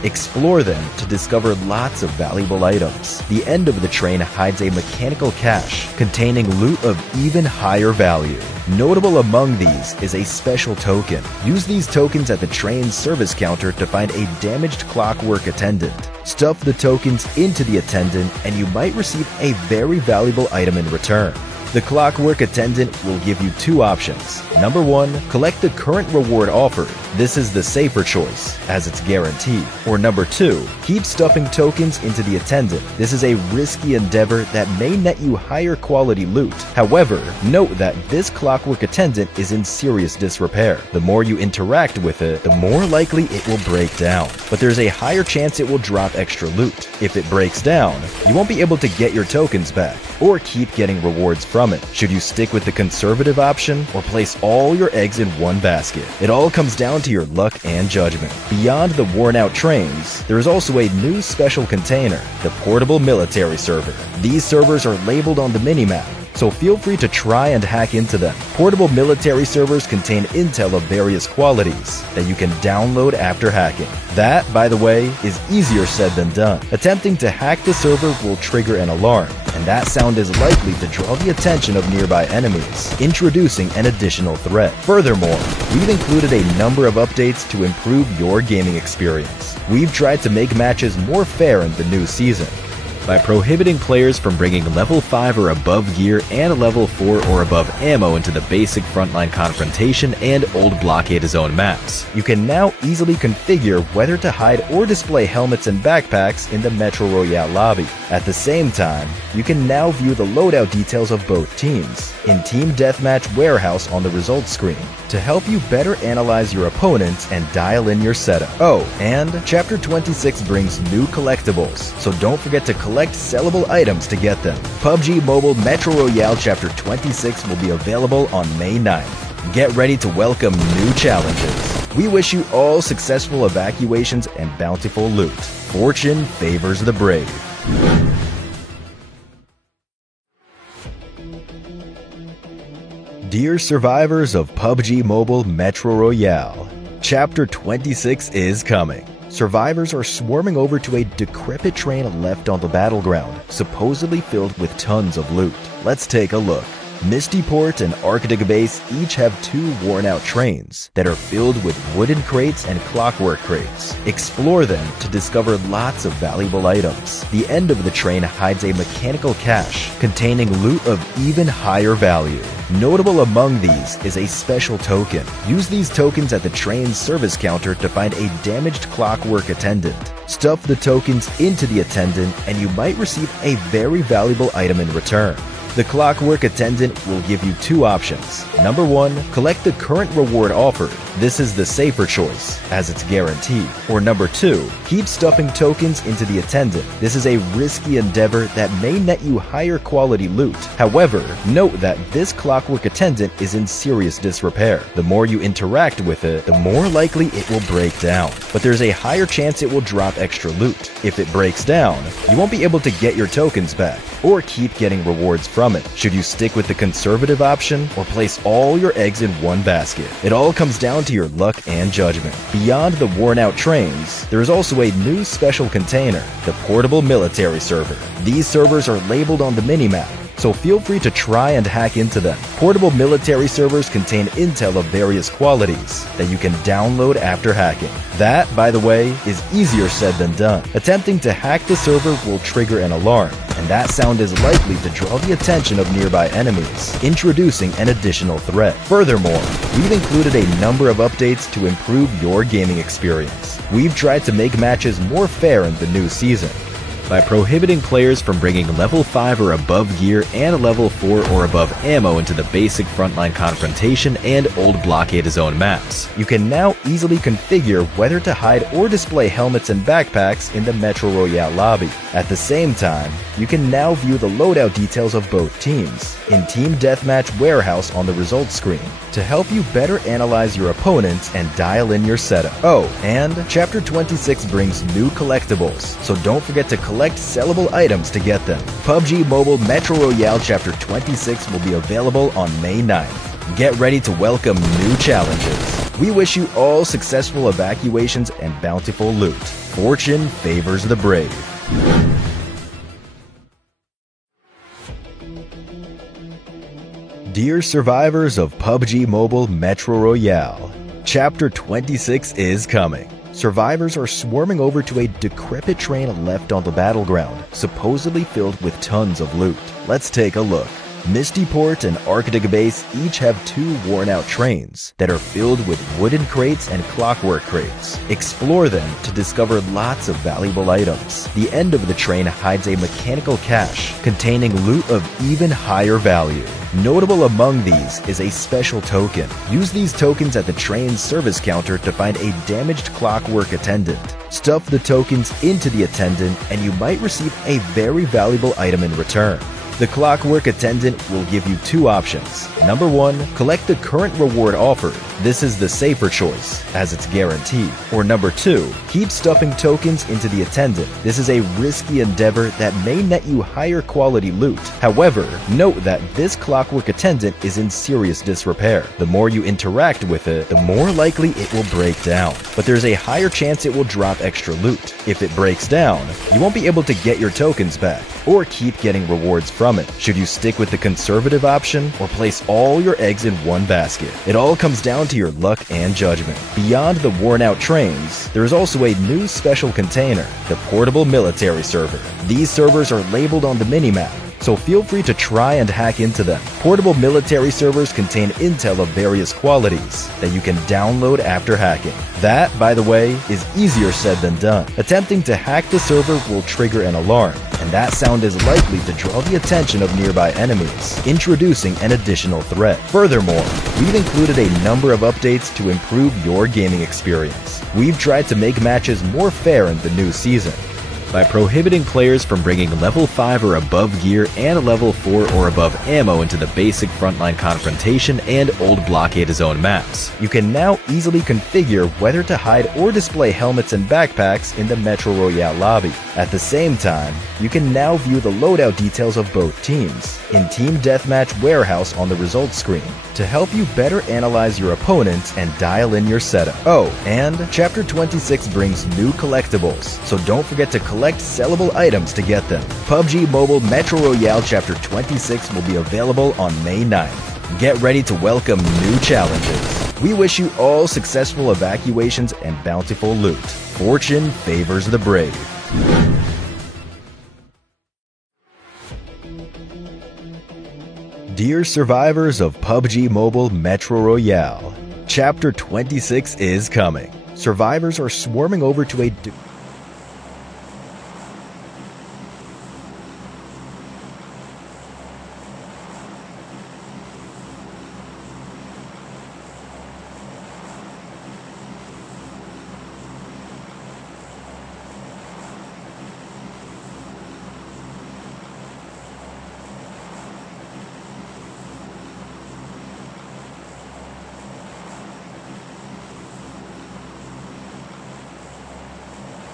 Explore them to discover lots of valuable items. The end of the train hides a mechanical cache containing loot of even higher value. Notable among these is a special token. Use these tokens at the train's service counter to find a damaged clockwork attendant. Stuff the tokens into the attendant and you might receive a very valuable item in return. The clockwork attendant will give you two options. Number 1, collect the current reward offered. This is the safer choice, as it's guaranteed. Or number 2, keep stuffing tokens into the attendant. This is a risky endeavor that may net you higher quality loot. However, note that this clockwork attendant is in serious disrepair. The more you interact with it, the more likely it will break down. But there's a higher chance it will drop extra loot. If it breaks down, you won't be able to get your tokens back, or keep getting rewards from it. Should you stick with the conservative option, or place all your eggs in one basket? It all comes down to your luck and judgment. Beyond the worn-out trains, there is also a new special container, the portable military server. These servers are labeled on the minimap, so feel free to try and hack into them. Portable military servers contain intel of various qualities that you can download after hacking. That, by the way, is easier said than done. Attempting to hack the server will trigger an alarm, and that sound is likely to draw the attention of nearby enemies, introducing an additional threat. Furthermore, we've included a number of updates to improve your gaming experience. We've tried to make matches more fair in the new season by prohibiting players from bringing level 5 or above gear and level 4 or above ammo into the basic frontline confrontation and old blockade zone maps. You can now easily configure whether to hide or display helmets and backpacks in the Metro Royale lobby. At the same time, you can now view the loadout details of both teams in Team Deathmatch Warehouse on the results screen to help you better analyze your opponents and dial in your setup. Oh, and Chapter 26 brings new collectibles, so don't forget to collect sellable items to get them. PUBG Mobile Metro Royale Chapter 26 will be available on May 9th. Get ready to welcome new challenges. We wish you all successful evacuations and bountiful loot. Fortune favors the brave. Dear survivors of PUBG Mobile Metro Royale, Chapter 26 is coming. Survivors are swarming over to a decrepit train left on the battleground, supposedly filled with tons of loot. Let's take a look. Misty Port and Arctic Base each have two worn-out trains that are filled with wooden crates and clockwork crates. Explore them to discover lots of valuable items. The end of the train hides a mechanical cache containing loot of even higher value. Notable among these is a special token. Use these tokens at the train's service counter to find a damaged clockwork attendant. Stuff the tokens into the attendant and you might receive a very valuable item in return. The clockwork attendant will give you two options. Number 1, collect the current reward offered. This is the safer choice, as it's guaranteed. Or number 2, keep stuffing tokens into the attendant. This is a risky endeavor that may net you higher quality loot. However, note that this clockwork attendant is in serious disrepair. The more you interact with it, the more likely it will break down. But there's a higher chance it will drop extra loot. If it breaks down, you won't be able to get your tokens back, or keep getting rewards from it. Should you stick with the conservative option, or place all your eggs in one basket? It all comes down to your luck and judgment. Beyond the worn-out trains, there is also a new special container, the portable military server. These servers are labeled on the minimap, so feel free to try and hack into them. Portable military servers contain intel of various qualities that you can download after hacking. That, by the way, is easier said than done. Attempting to hack the server will trigger an alarm, and that sound is likely to draw the attention of nearby enemies, introducing an additional threat. Furthermore, we've included a number of updates to improve your gaming experience. We've tried to make matches more fair in the new season by prohibiting players from bringing level 5 or above gear and level 4 or above ammo into the basic frontline confrontation and old blockade zone maps. You can now easily configure whether to hide or display helmets and backpacks in the Metro Royale lobby. At the same time, you can now view the loadout details of both teams in Team Deathmatch Warehouse on the results screen to help you better analyze your opponents and dial in your setup. Oh, and Chapter 26 brings new collectibles, so don't forget to collect sellable items to get them. PUBG Mobile Metro Royale Chapter 26 will be available on May 9th. Get ready to welcome new challenges. We wish you all successful evacuations and bountiful loot. Fortune favors the brave. Dear survivors of PUBG Mobile Metro Royale, Chapter 26 is coming. Survivors are swarming over to a decrepit train left on the battleground, supposedly filled with tons of loot. Let's take a look. Mistyport and Arctic Base each have two worn-out trains that are filled with wooden crates and clockwork crates. Explore them to discover lots of valuable items. The end of the train hides a mechanical cache containing loot of even higher value. Notable among these is a special token. Use these tokens at the train's service counter to find a damaged clockwork attendant. Stuff the tokens into the attendant and you might receive a very valuable item in return. The clockwork attendant will give you two options. Number 1, collect the current reward offered. This is the safer choice, as it's guaranteed. Or number 2, keep stuffing tokens into the attendant. This is a risky endeavor that may net you higher quality loot. However, note that this clockwork attendant is in serious disrepair. The more you interact with it, the more likely it will break down. But there's a higher chance it will drop extra loot. If it breaks down, you won't be able to get your tokens back, or keep getting rewards from it. Should you stick with the conservative option, or place all your eggs in one basket? It all comes down to your luck and judgment. Beyond the worn-out trains, there is also a new special container, the Portable Military Server. These servers are labeled on the minimap, so feel free to try and hack into them. Portable military servers contain intel of various qualities that you can download after hacking. That, by the way, is easier said than done. Attempting to hack the server will trigger an alarm, and that sound is likely to draw the attention of nearby enemies, introducing an additional threat. Furthermore, we've included a number of updates to improve your gaming experience. We've tried to make matches more fair in the new season by prohibiting players from bringing level 5 or above gear and level 4 or above ammo into the basic frontline confrontation and old blockade zone maps. You can now easily configure whether to hide or display helmets and backpacks in the Metro Royale lobby. At the same time, you can now view the loadout details of both teams in Team Deathmatch Warehouse on the results screen to help you better analyze your opponents and dial in your setup. Oh, and Chapter 26 brings new collectibles, so don't forget to collect sellable items to get them. PUBG Mobile Metro Royale Chapter 26 will be available on May 9th. Get ready to welcome new challenges. We wish you all successful evacuations and bountiful loot. Fortune favors the brave. Dear survivors of PUBG Mobile Metro Royale, Chapter 26 is coming. Survivors are swarming over to a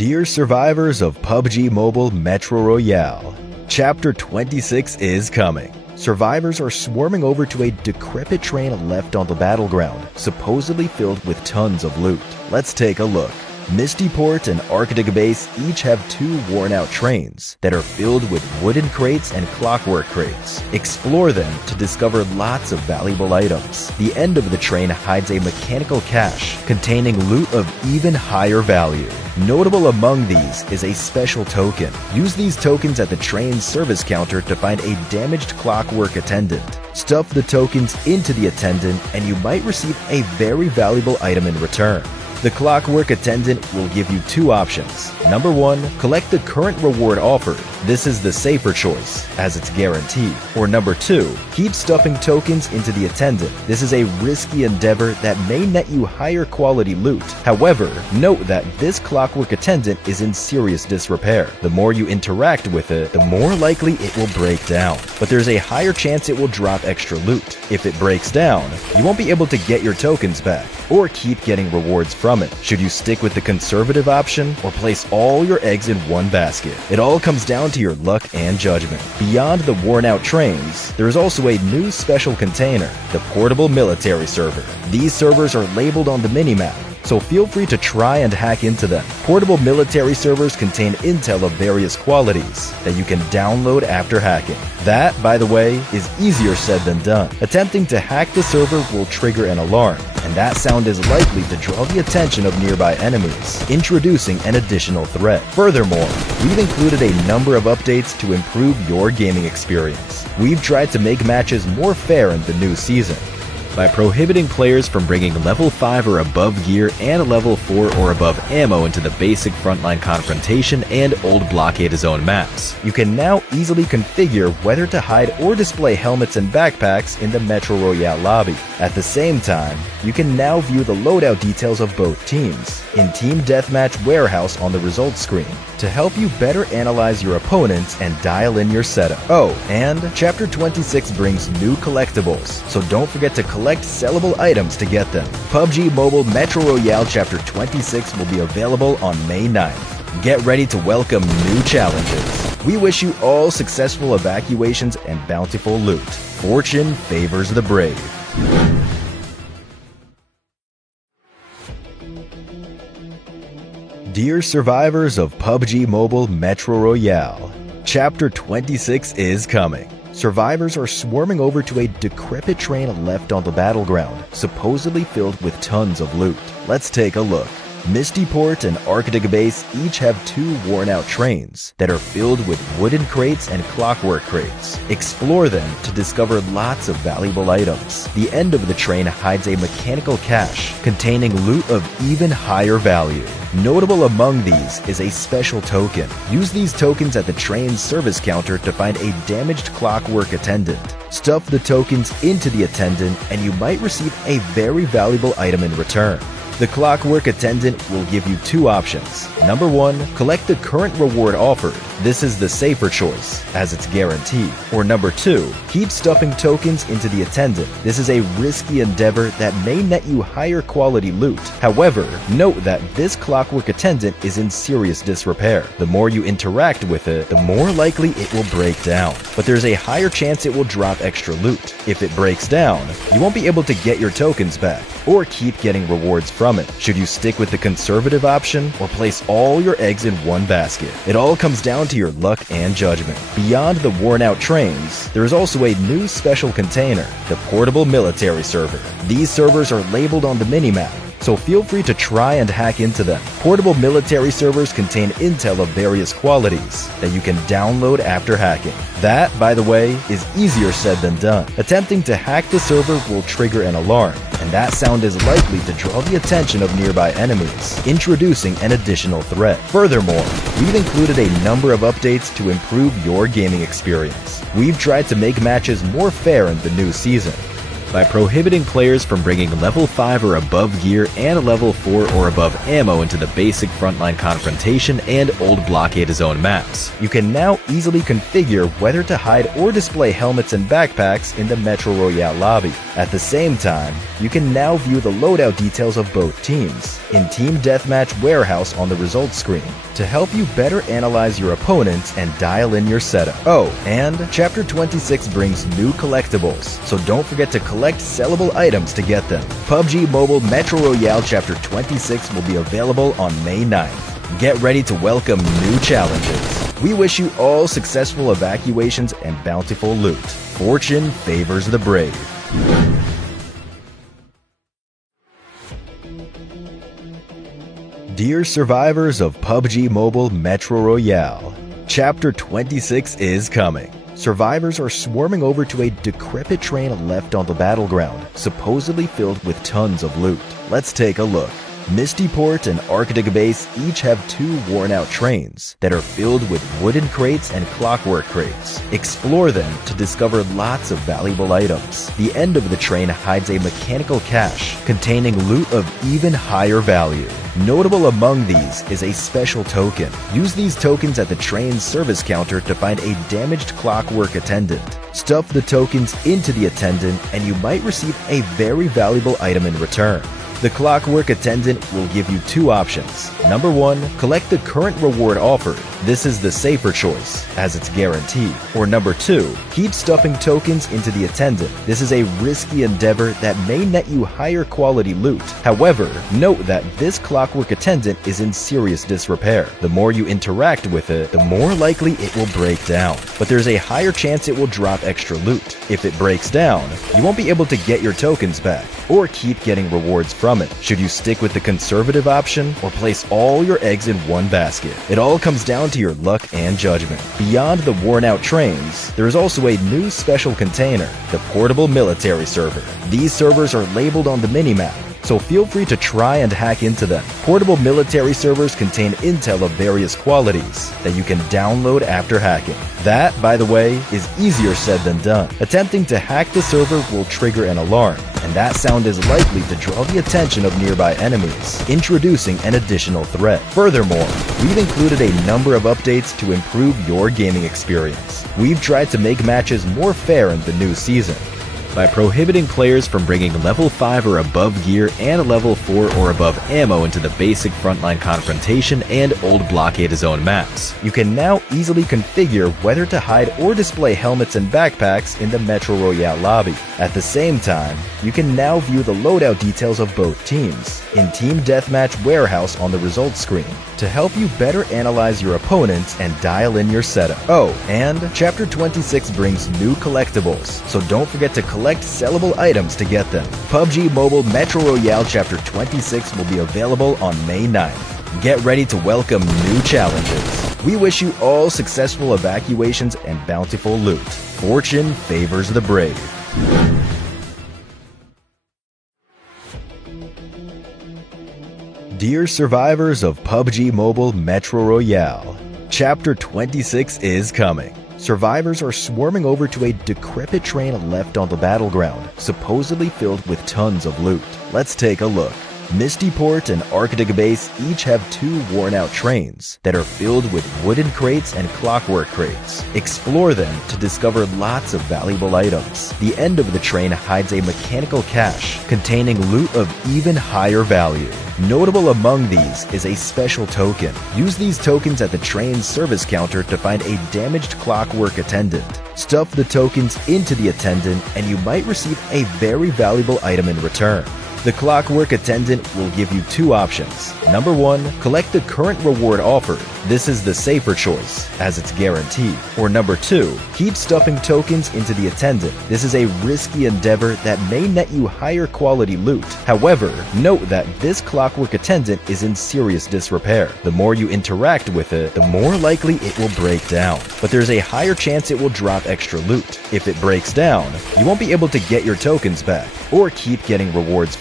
Dear survivors of PUBG Mobile Metro Royale, Chapter 26 is coming. Survivors are swarming over to a decrepit train left on the battleground, supposedly filled with tons of loot. Let's take a look. Mistyport and Arctic Base each have two worn-out trains that are filled with wooden crates and clockwork crates. Explore them to discover lots of valuable items. The end of the train hides a mechanical cache containing loot of even higher value. Notable among these is a special token. Use these tokens at the train's service counter to find a damaged clockwork attendant. Stuff the tokens into the attendant and you might receive a very valuable item in return. The clockwork attendant will give you two options. Number 1, collect the current reward offered. This is the safer choice, as it's guaranteed. Or number 2, keep stuffing tokens into the attendant. This is a risky endeavor that may net you higher quality loot. However, note that this clockwork attendant is in serious disrepair. The more you interact with it, the more likely it will break down. But there's a higher chance it will drop extra loot. If it breaks down, you won't be able to get your tokens back, or keep getting rewards from it. Should you stick with the conservative option or place all your eggs in one basket? It all comes down to your luck and judgment. Beyond the worn-out trains, there is also a new special container, the portable military server. These servers are labeled on the minimap, so feel free to try and hack into them. Portable military servers contain intel of various qualities that you can download after hacking. That, by the way, is easier said than done. Attempting to hack the server will trigger an alarm, and that sound is likely to draw the attention of nearby enemies, introducing an additional threat. Furthermore, we've included a number of updates to improve your gaming experience. We've tried to make matches more fair in the new season by prohibiting players from bringing level 5 or above gear and level 4 or above ammo into the basic frontline confrontation and old blockade zone maps. You can now easily configure whether to hide or display helmets and backpacks in the Metro Royale lobby. At the same time, you can now view the loadout details of both teams in Team Deathmatch Warehouse on the results screen to help you better analyze your opponents and dial in your setup. Oh, and Chapter 26 brings new collectibles, so don't forget to collect sellable items to get them. PUBG Mobile Metro Royale Chapter 26 will be available on May 9th. Get ready to welcome new challenges. We wish you all successful evacuations and bountiful loot. Fortune favors the brave. Dear survivors of PUBG Mobile Metro Royale, Chapter 26 is coming. Survivors are swarming over to a decrepit train left on the battleground, supposedly filled with tons of loot. Let's take a look. Mistyport and Arctic Base each have two worn-out trains that are filled with wooden crates and clockwork crates. Explore them to discover lots of valuable items. The end of the train hides a mechanical cache containing loot of even higher value. Notable among these is a special token. Use these tokens at the train's service counter to find a damaged clockwork attendant. Stuff the tokens into the attendant and you might receive a very valuable item in return. The clockwork attendant will give you two options. Number 1, collect the current reward offered. This is the safer choice, as it's guaranteed. Or number 2, keep stuffing tokens into the attendant. This is a risky endeavor that may net you higher quality loot. However, note that this clockwork attendant is in serious disrepair. The more you interact with it, the more likely it will break down. But there's a higher chance it will drop extra loot. If it breaks down, you won't be able to get your tokens back, or keep getting rewards from it. Should you stick with the conservative option or place all your eggs in one basket? It all comes down to your luck and judgment. Beyond the worn-out trains, there is also a new special container, the portable military server. These servers are labeled on the minimap, so feel free to try and hack into them. Portable military servers contain intel of various qualities that you can download after hacking. That, by the way, is easier said than done. Attempting to hack the server will trigger an alarm, and that sound is likely to draw the attention of nearby enemies, introducing an additional threat. Furthermore, we've included a number of updates to improve your gaming experience. We've tried to make matches more fair in the new season by prohibiting players from bringing level 5 or above gear and level 4 or above ammo into the basic frontline confrontation and old blockade zone maps. You can now easily configure whether to hide or display helmets and backpacks in the Metro Royale lobby. At the same time, you can now view the loadout details of both teams in Team Deathmatch Warehouse on the results screen to help you better analyze your opponents and dial in your setup. Oh, and Chapter 26 brings new collectibles, so don't forget to collect sellable items to get them. PUBG Mobile Metro Royale Chapter 26 will be available on May 9th. Get ready to welcome new challenges. We wish you all successful evacuations and bountiful loot. Fortune favors the brave. Dear survivors of PUBG Mobile Metro Royale, Chapter 26 is coming. Survivors are swarming over to a decrepit train left on the battleground, supposedly filled with tons of loot. Let's take a look. Mistyport and Arctic Base each have two worn-out trains that are filled with wooden crates and clockwork crates. Explore them to discover lots of valuable items. The end of the train hides a mechanical cache containing loot of even higher value. Notable among these is a special token. Use these tokens at the train's service counter to find a damaged clockwork attendant. Stuff the tokens into the attendant and you might receive a very valuable item in return. The clockwork attendant will give you two options. Number 1, collect the current reward offered. This is the safer choice, as it's guaranteed. Or number 2, keep stuffing tokens into the attendant. This is a risky endeavor that may net you higher quality loot. However, note that this clockwork attendant is in serious disrepair. The more you interact with it, the more likely it will break down. But there's a higher chance it will drop extra loot. If it breaks down, you won't be able to get your tokens back, or keep getting rewards from it. Should you stick with the conservative option or place all your eggs in one basket? It all comes down to your luck and judgment. Beyond the worn-out trains, there is also a new special container, the Portable Military Server. These servers are labeled on the minimap, so feel free to try and hack into them. Portable military servers contain intel of various qualities that you can download after hacking. That, by the way, is easier said than done. Attempting to hack the server will trigger an alarm, and that sound is likely to draw the attention of nearby enemies, introducing an additional threat. Furthermore, we've included a number of updates to improve your gaming experience. We've tried to make matches more fair in the new season by prohibiting players from bringing level 5 or above gear and level 4 or above ammo into the basic frontline confrontation and old blockade zone maps. You can now easily configure whether to hide or display helmets and backpacks in the Metro Royale lobby. At the same time, you can now view the loadout details of both teams in Team Deathmatch Warehouse on the results screen to help you better analyze your opponents and dial in your setup. Oh, and Chapter 26 brings new collectibles, so don't forget to collect sellable items to get them. PUBG Mobile Metro Royale Chapter 26 will be available on May 9th. Get ready to welcome new challenges. We wish you all successful evacuations and bountiful loot. Fortune favors the brave. Dear survivors of PUBG Mobile Metro Royale, Chapter 26 is coming. Survivors are swarming over to a decrepit train left on the battleground, supposedly filled with tons of loot. Let's take a look. Mistyport and Arctic Base each have two worn-out trains that are filled with wooden crates and clockwork crates. Explore them to discover lots of valuable items. The end of the train hides a mechanical cache containing loot of even higher value. Notable among these is a special token. Use these tokens at the train's service counter to find a damaged clockwork attendant. Stuff the tokens into the attendant and you might receive a very valuable item in return. The clockwork attendant will give you two options. Number 1, collect the current reward offered. This is the safer choice, as it's guaranteed. Or number 2, keep stuffing tokens into the attendant. This is a risky endeavor that may net you higher quality loot. However, note that this clockwork attendant is in serious disrepair. The more you interact with it, the more likely it will break down. But there's a higher chance it will drop extra loot. If it breaks down, you won't be able to get your tokens back, or keep getting rewards from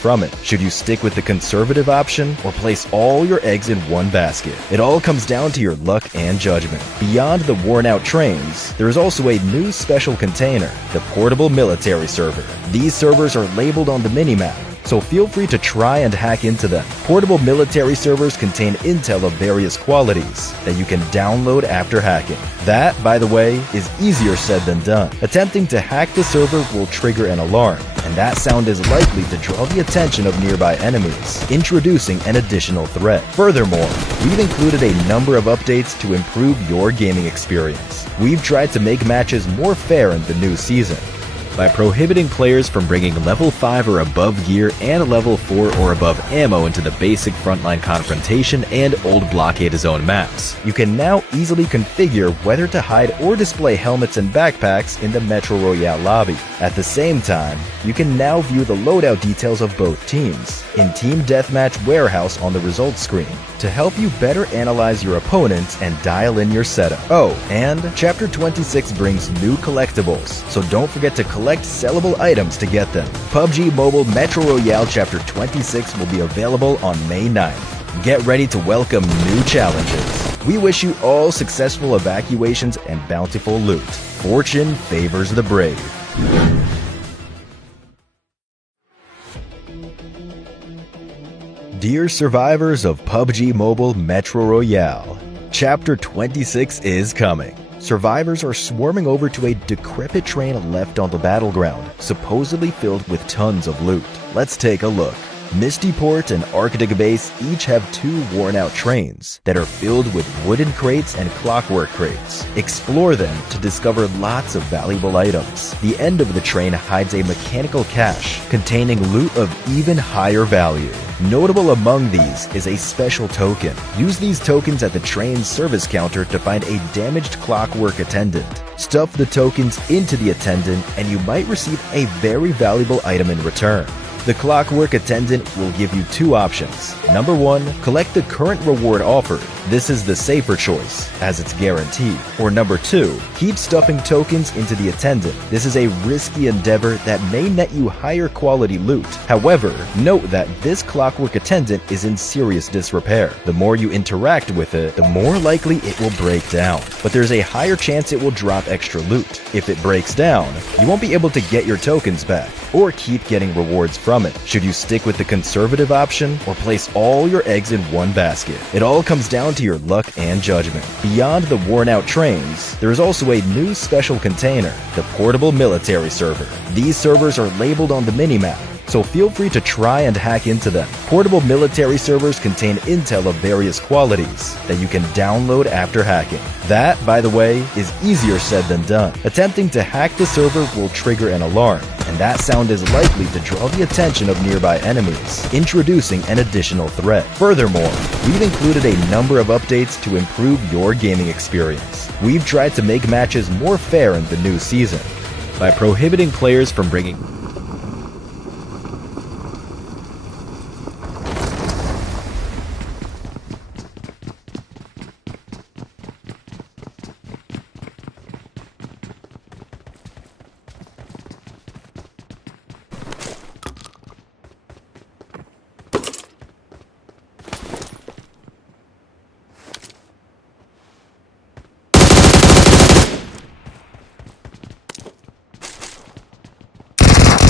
from it. Should you stick with the conservative option or place all your eggs in one basket? It all comes down to your luck and judgment. Beyond the worn-out trains, there is also a new special container, the portable military server. These servers are labeled on the minimap, so feel free to try and hack into them. Portable military servers contain intel of various qualities that you can download after hacking. That, by the way, is easier said than done. Attempting to hack the server will trigger an alarm, and that sound is likely to draw the attention of nearby enemies, introducing an additional threat. Furthermore, we've included a number of updates to improve your gaming experience. We've tried to make matches more fair in the new season by prohibiting players from bringing level 5 or above gear and level 4 or above ammo into the basic frontline confrontation and old blockade zone maps. You can now easily configure whether to hide or display helmets and backpacks in the Metro Royale lobby. At the same time, you can now view the loadout details of both teams in Team Deathmatch Warehouse on the results screen to help you better analyze your opponents and dial in your setup. Oh, and Chapter 26 brings new collectibles, so don't forget to collect sellable items to get them. PUBG Mobile Metro Royale Chapter 26 will be available on May 9th. Get ready to welcome new challenges. We wish you all successful evacuations and bountiful loot. Fortune favors the brave. Dear survivors of PUBG Mobile Metro Royale, Chapter 26 is coming. Survivors are swarming over to a decrepit train left on the battleground, supposedly filled with tons of loot. Let's take a look. Mistyport and Arctic Base each have two worn-out trains that are filled with wooden crates and clockwork crates. Explore them to discover lots of valuable items. The end of the train hides a mechanical cache containing loot of even higher value. Notable among these is a special token. Use these tokens at the train's service counter to find a damaged clockwork attendant. Stuff the tokens into the attendant and you might receive a very valuable item in return. The clockwork attendant will give you two options. Number 1, collect the current reward offered. This is the safer choice, as it's guaranteed. Or number 2, keep stuffing tokens into the attendant. This is a risky endeavor that may net you higher quality loot. However, note that this clockwork attendant is in serious disrepair. The more you interact with it, the more likely it will break down. But there's a higher chance it will drop extra loot. If it breaks down, you won't be able to get your tokens back, or keep getting rewards from it. Should you stick with the conservative option or place all your eggs in one basket? It all comes down to your luck and judgment. Beyond the worn-out trains, there is also a new special container, the portable military server. These servers are labeled on the minimap, so feel free to try and hack into them. Portable military servers contain intel of various qualities that you can download after hacking. That, by the way, is easier said than done. Attempting to hack the server will trigger an alarm, and that sound is likely to draw the attention of nearby enemies, introducing an additional threat. Furthermore, we've included a number of updates to improve your gaming experience. We've tried to make matches more fair in the new season by prohibiting players from bringing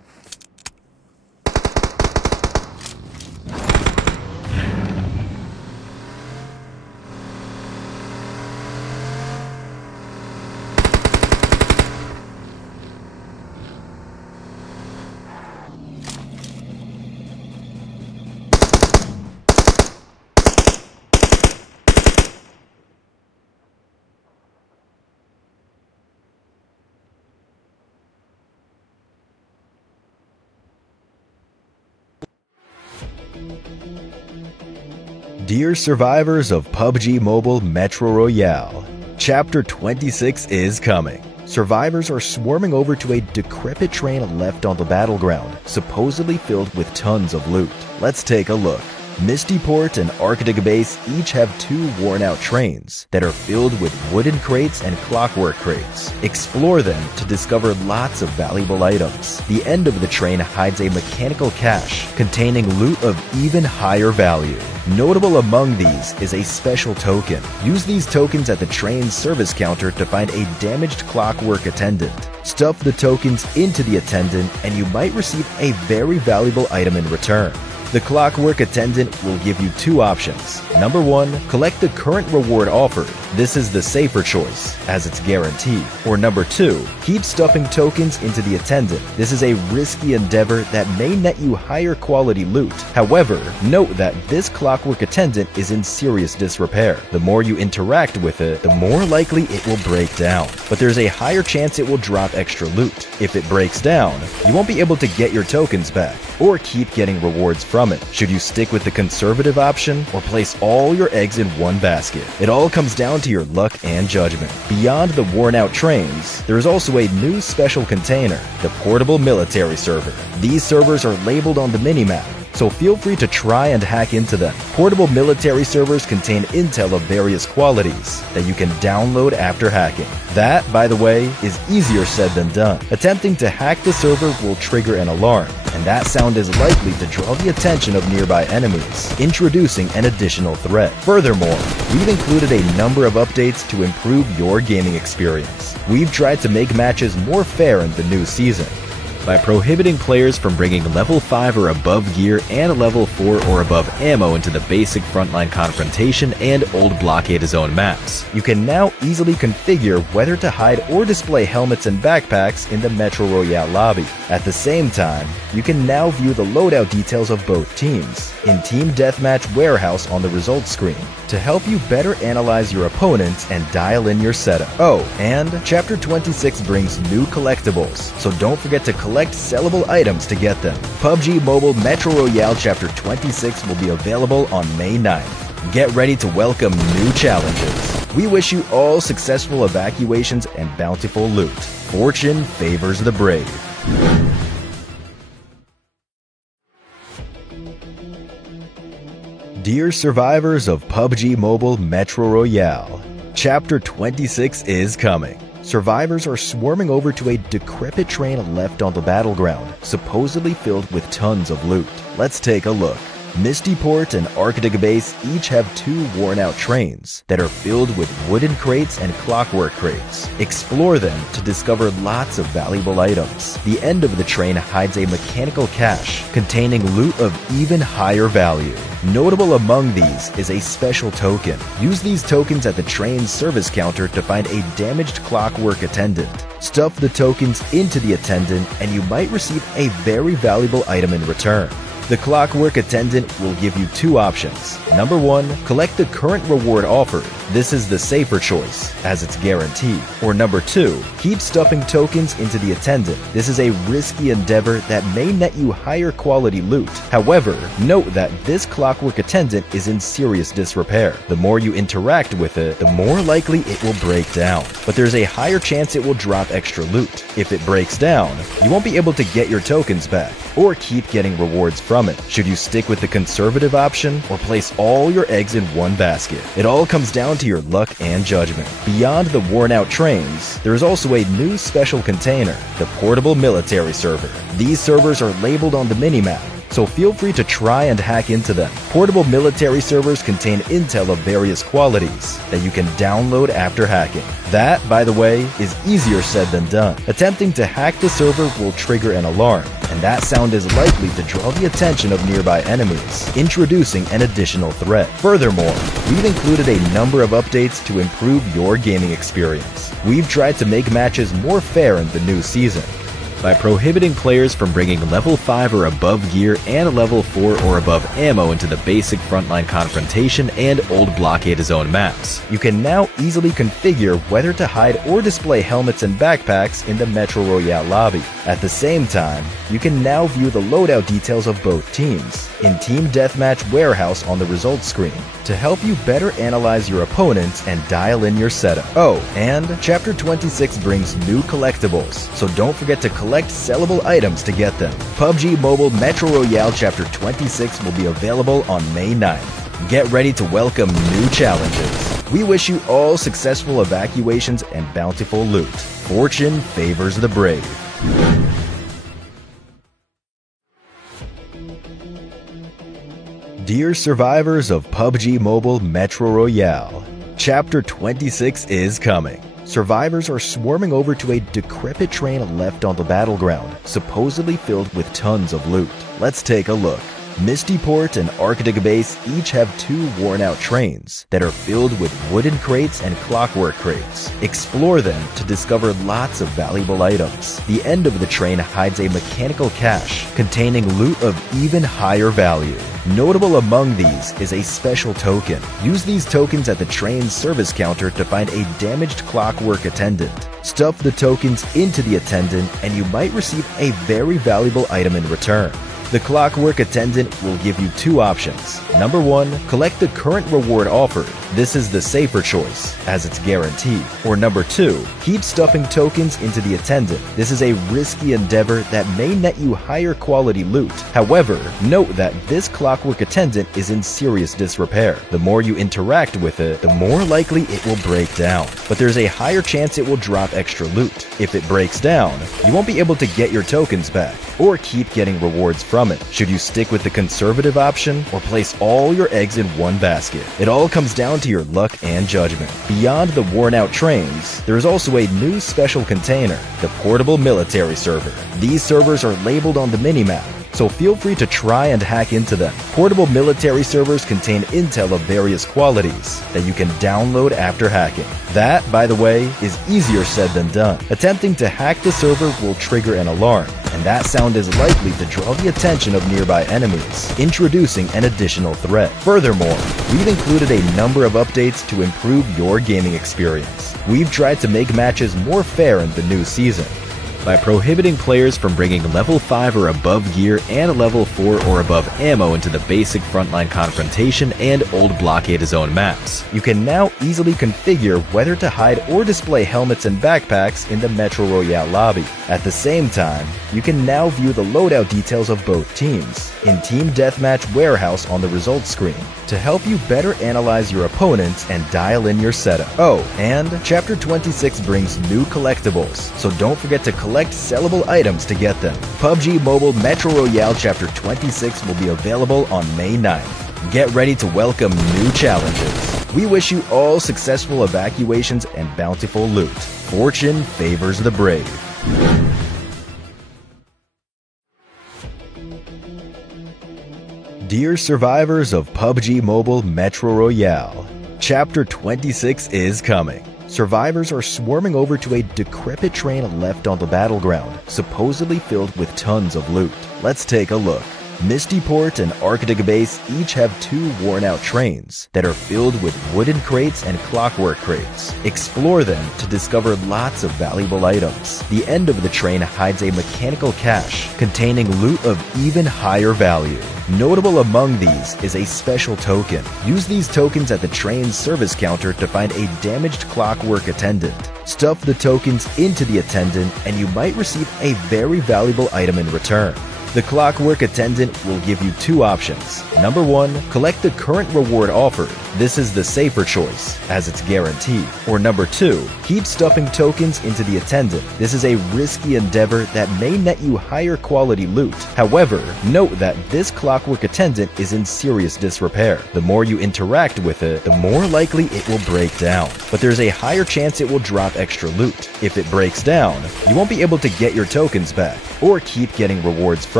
Dear survivors of PUBG Mobile Metro Royale, Chapter 26 is coming. Survivors are swarming over to a decrepit train left on the battleground, supposedly filled with tons of loot. Let's take a look. Mistyport and Arctic Base each have two worn-out trains that are filled with wooden crates and clockwork crates. Explore them to discover lots of valuable items. The end of the train hides a mechanical cache containing loot of even higher value. Notable among these is a special token. Use these tokens at the train's service counter to find a damaged clockwork attendant. Stuff the tokens into the attendant and you might receive a very valuable item in return. The clockwork attendant will give you two options. Number 1, collect the current reward offered. This is the safer choice, as it's guaranteed. Or number 2, keep stuffing tokens into the attendant. This is a risky endeavor that may net you higher quality loot. However, note that this clockwork attendant is in serious disrepair. The more you interact with it, the more likely it will break down. But there's a higher chance it will drop extra loot. If it breaks down, you won't be able to get your tokens back, or keep getting rewards from it. Should you stick with the conservative option or place all your eggs in one basket? It all comes down to your luck and judgment. Beyond the worn-out trains, there is also a new special container, the portable military server. These servers are labeled on the minimap, so feel free to try and hack into them. Portable military servers contain intel of various qualities that you can download after hacking. That, by the way, is easier said than done. Attempting to hack the server will trigger an alarm, and that sound is likely to draw the attention of nearby enemies, introducing an additional threat. Furthermore, we've included a number of updates to improve your gaming experience. We've tried to make matches more fair in the new season by prohibiting players from bringing level 5 or above gear and level 4 or above ammo into the basic frontline confrontation and old blockade zone maps. You can now easily configure whether to hide or display helmets and backpacks in the Metro Royale lobby. At the same time, you can now view the loadout details of both teams in Team Deathmatch Warehouse on the results screen to help you better analyze your opponents and dial in your setup. Oh, and Chapter 26 brings new collectibles, so don't forget to collect sellable items to get them. PUBG Mobile Metro Royale Chapter 26 will be available on May 9th. Get ready to welcome new challenges. We wish you all successful evacuations and bountiful loot. Fortune favors the brave. Dear survivors of PUBG Mobile Metro Royale, Chapter 26 is coming. Survivors are swarming over to a decrepit train left on the battleground, supposedly filled with tons of loot. Let's take a look. Mistyport and Arctic Base each have two worn-out trains that are filled with wooden crates and clockwork crates. Explore them to discover lots of valuable items. The end of the train hides a mechanical cache containing loot of even higher value. Notable among these is a special token. Use these tokens at the train's service counter to find a damaged clockwork attendant. Stuff the tokens into the attendant and you might receive a very valuable item in return. The clockwork attendant will give you two options. Number 1, collect the current reward offered. This is the safer choice, as it's guaranteed. Or number 2, keep stuffing tokens into the attendant. This is a risky endeavor that may net you higher quality loot. However, note that this clockwork attendant is in serious disrepair. The more you interact with it, the more likely it will break down. But there's a higher chance it will drop extra loot. If it breaks down, you won't be able to get your tokens back, or keep getting rewards from it. Should you stick with the conservative option or place all your eggs in one basket? It all comes down to your luck and judgment. Beyond the worn-out trains, there is also a new special container, the portable military server. These servers are labeled on the minimap, so feel free to try and hack into them. Portable military servers contain intel of various qualities that you can download after hacking. That, by the way, is easier said than done. Attempting to hack the server will trigger an alarm, and that sound is likely to draw the attention of nearby enemies, introducing an additional threat. Furthermore, we've included a number of updates to improve your gaming experience. We've tried to make matches more fair in the new season by prohibiting players from bringing level 5 or above gear and level 4 or above ammo into the basic frontline confrontation and old blockade zone maps. You can now easily configure whether to hide or display helmets and backpacks in the Metro Royale lobby. At the same time, you can now view the loadout details of both teams in Team Deathmatch Warehouse on the results screen to help you better analyze your opponents and dial in your setup. Oh, and Chapter 26 brings new collectibles, so don't forget to collect sellable items to get them. PUBG Mobile Metro Royale Chapter 26 will be available on May 9th. Get ready to welcome new challenges. We wish you all successful evacuations and bountiful loot. Fortune favors the brave. Dear survivors of PUBG Mobile Metro Royale, Chapter 26 is coming. Survivors are swarming over to a decrepit train left on the battleground, supposedly filled with tons of loot. Let's take a look. Mistyport and Arctic Base each have 2 worn-out trains that are filled with wooden crates and clockwork crates. Explore them to discover lots of valuable items. The end of the train hides a mechanical cache containing loot of even higher value. Notable among these is a special token. Use these tokens at the train's service counter to find a damaged clockwork attendant. Stuff the tokens into the attendant and you might receive a very valuable item in return. The clockwork attendant will give you 2 options. Number 1, collect the current reward offered. This is the safer choice, as it's guaranteed. Or number 2, keep stuffing tokens into the attendant. This is a risky endeavor that may net you higher quality loot. However, note that this clockwork attendant is in serious disrepair. The more you interact with it, the more likely it will break down. But there's a higher chance it will drop extra loot. If it breaks down, you won't be able to get your tokens back, or keep getting rewards from it. Should you stick with the conservative option, or place all your eggs in one basket? It all comes down to your luck and judgment. Beyond the worn-out trains, there is also a new special container, the Portable Military Server. These servers are labeled on the minimap, so feel free to try and hack into them. Portable military servers contain intel of various qualities that you can download after hacking. That, by the way, is easier said than done. Attempting to hack the server will trigger an alarm, and that sound is likely to draw the attention of nearby enemies, introducing an additional threat. Furthermore, we've included a number of updates to improve your gaming experience. We've tried to make matches more fair in the new season by prohibiting players from bringing level 5 or above gear and level 4 or above ammo into the basic frontline confrontation and old blockade zone maps. You can now easily configure whether to hide or display helmets and backpacks in the Metro Royale lobby. At the same time, you can now view the loadout details of both teams in Team Deathmatch Warehouse on the results screen to help you better analyze your opponents and dial in your setup. Oh, and Chapter 26 brings new collectibles, so don't forget to collect sellable items to get them. PUBG Mobile Metro Royale Chapter 26 will be available on May 9th. Get ready to welcome new challenges. We wish you all successful evacuations and bountiful loot. Fortune favors the brave. Dear survivors of PUBG Mobile Metro Royale, Chapter 26 is coming. Survivors are swarming over to a decrepit train left on the battleground, supposedly filled with tons of loot. Let's take a look. Mistyport and Arctic Base each have 2 worn-out trains that are filled with wooden crates and clockwork crates. Explore them to discover lots of valuable items. The end of the train hides a mechanical cache containing loot of even higher value. Notable among these is a special token. Use these tokens at the train's service counter to find a damaged clockwork attendant. Stuff the tokens into the attendant and you might receive a very valuable item in return. The clockwork attendant will give you 2 options. Number 1, collect the current reward offered. This is the safer choice, as it's guaranteed. Or number 2, keep stuffing tokens into the attendant. This is a risky endeavor that may net you higher quality loot. However, note that this clockwork attendant is in serious disrepair. The more you interact with it, the more likely it will break down. But there's a higher chance it will drop extra loot. If it breaks down, you won't be able to get your tokens back, or keep getting rewards from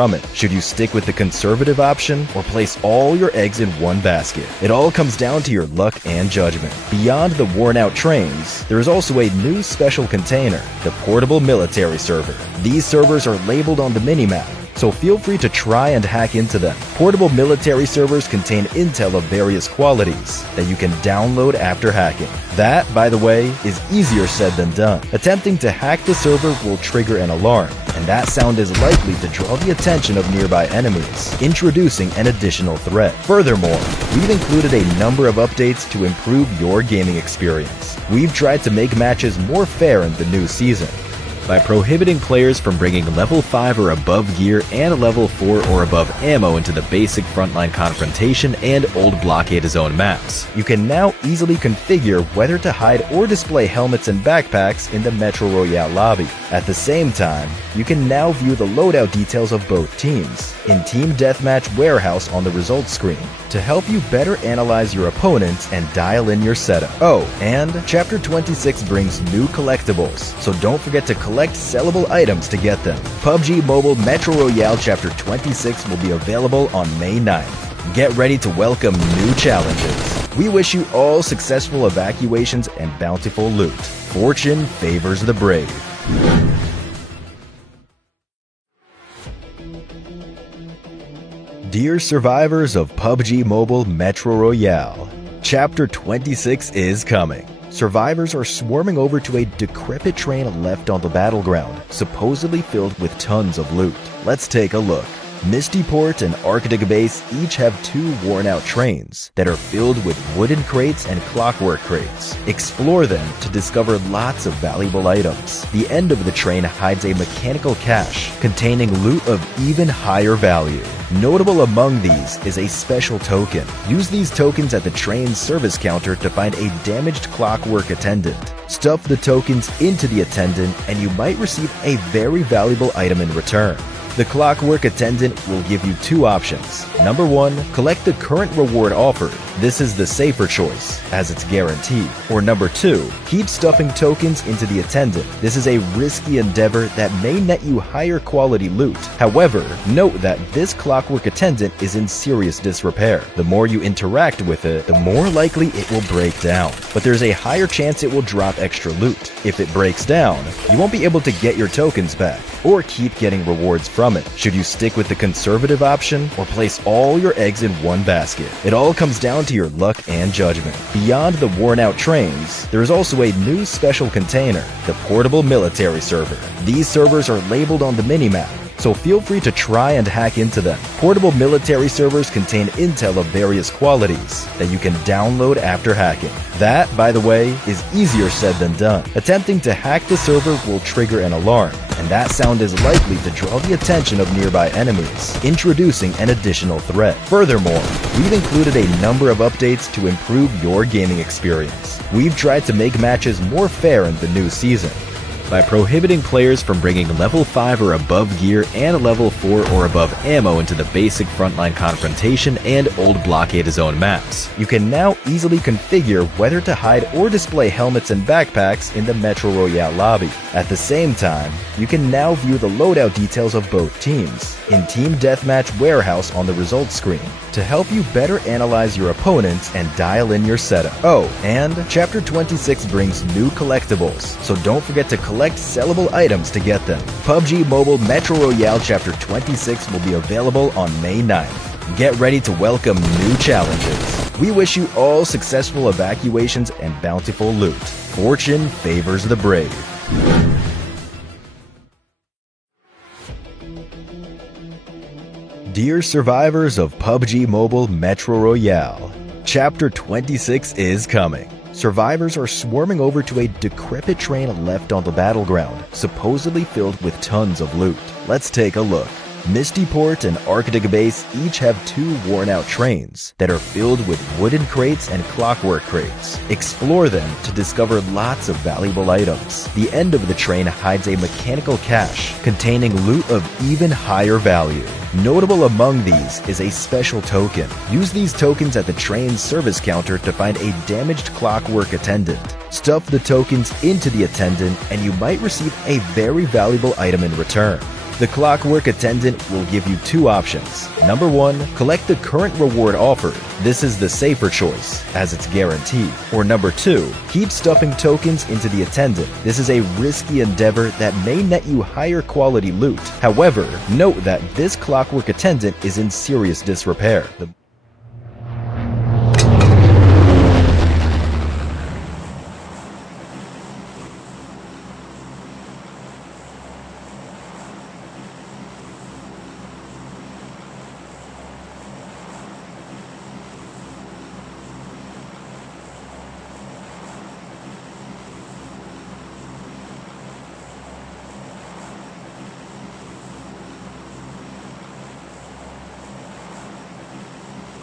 from it. Should you stick with the conservative option or place all your eggs in one basket? It all comes down to your luck and judgment. Beyond the worn-out trains, there is also a new special container, the portable military server. These servers are labeled on the minimap, so feel free to try and hack into them. Portable military servers contain intel of various qualities that you can download after hacking. That, by the way, is easier said than done. Attempting to hack the server will trigger an alarm, and that sound is likely to draw the attention of nearby enemies, introducing an additional threat. Furthermore, we've included a number of updates to improve your gaming experience. We've tried to make matches more fair in the new season by prohibiting players from bringing level 5 or above gear and level 4 or above ammo into the basic frontline confrontation and old blockade zone maps. You can now easily configure whether to hide or display helmets and backpacks in the Metro Royale lobby. At the same time, you can now view the loadout details of both teams in Team Deathmatch Warehouse on the results screen to help you better analyze your opponents and dial in your setup. Oh, and Chapter 26 brings new collectibles, so don't forget to collect sellable items to get them. PUBG Mobile Metro Royale Chapter 26 will be available on May 9th. Get ready to welcome new challenges. We wish you all successful evacuations and bountiful loot. Fortune favors the brave. Dear survivors of PUBG Mobile Metro Royale, Chapter 26 is coming. Survivors are swarming over to a decrepit train left on the battleground, supposedly filled with tons of loot. Let's take a look. Mistyport and Arctic Base each have two worn-out trains that are filled with wooden crates and clockwork crates. Explore them to discover lots of valuable items. The end of the train hides a mechanical cache containing loot of even higher value. Notable among these is a special token. Use these tokens at the train's service counter to find a damaged clockwork attendant. Stuff the tokens into the attendant and you might receive a very valuable item in return. The clockwork attendant will give you two options. Number 1, collect the current reward offered. This is the safer choice, as it's guaranteed. Or number 2, keep stuffing tokens into the attendant. This is a risky endeavor that may net you higher quality loot. However, note that this clockwork attendant is in serious disrepair. The more you interact with it, the more likely it will break down. But there's a higher chance it will drop extra loot. If it breaks down, you won't be able to get your tokens back, or keep getting rewards from it. Should you stick with the conservative option or place all your eggs in one basket? It all comes down to your luck and judgment. Beyond the worn-out trains, there is also a new special container, the portable military server. These servers are labeled on the minimap, so feel free to try and hack into them. Portable military servers contain intel of various qualities that you can download after hacking. That, by the way, is easier said than done. Attempting to hack the server will trigger an alarm, and that sound is likely to draw the attention of nearby enemies, introducing an additional threat. Furthermore, we've included a number of updates to improve your gaming experience. We've tried to make matches more fair in the new season by prohibiting players from bringing level 5 or above gear and level 4 or above ammo into the basic frontline confrontation and old blockade zone maps. You can now easily configure whether to hide or display helmets and backpacks in the Metro Royale lobby. At the same time, you can now view the loadout details of both teams in Team Deathmatch Warehouse on the results screen to help you better analyze your opponents and dial in your setup. Oh, and Chapter 26 brings new collectibles, so don't forget to collect sellable items to get them. PUBG Mobile Metro Royale Chapter 26 will be available on May 9th. Get ready to welcome new challenges. We wish you all successful evacuations and bountiful loot. Fortune favors the brave. Dear survivors of PUBG Mobile Metro Royale, Chapter 26 is coming. Survivors are swarming over to a decrepit train left on the battleground, supposedly filled with tons of loot. Let's take a look. Mistyport and Arctic Base each have two worn-out trains that are filled with wooden crates and clockwork crates. Explore them to discover lots of valuable items. The end of the train hides a mechanical cache containing loot of even higher value. Notable among these is a special token. Use these tokens at the train's service counter to find a damaged clockwork attendant. Stuff the tokens into the attendant and you might receive a very valuable item in return. The Clockwork Attendant will give you two options. Number 1, collect the current reward offered. This is the safer choice, as it's guaranteed. Or number 2, keep stuffing tokens into the Attendant. This is a risky endeavor that may net you higher quality loot. However, note that this Clockwork Attendant is in serious disrepair.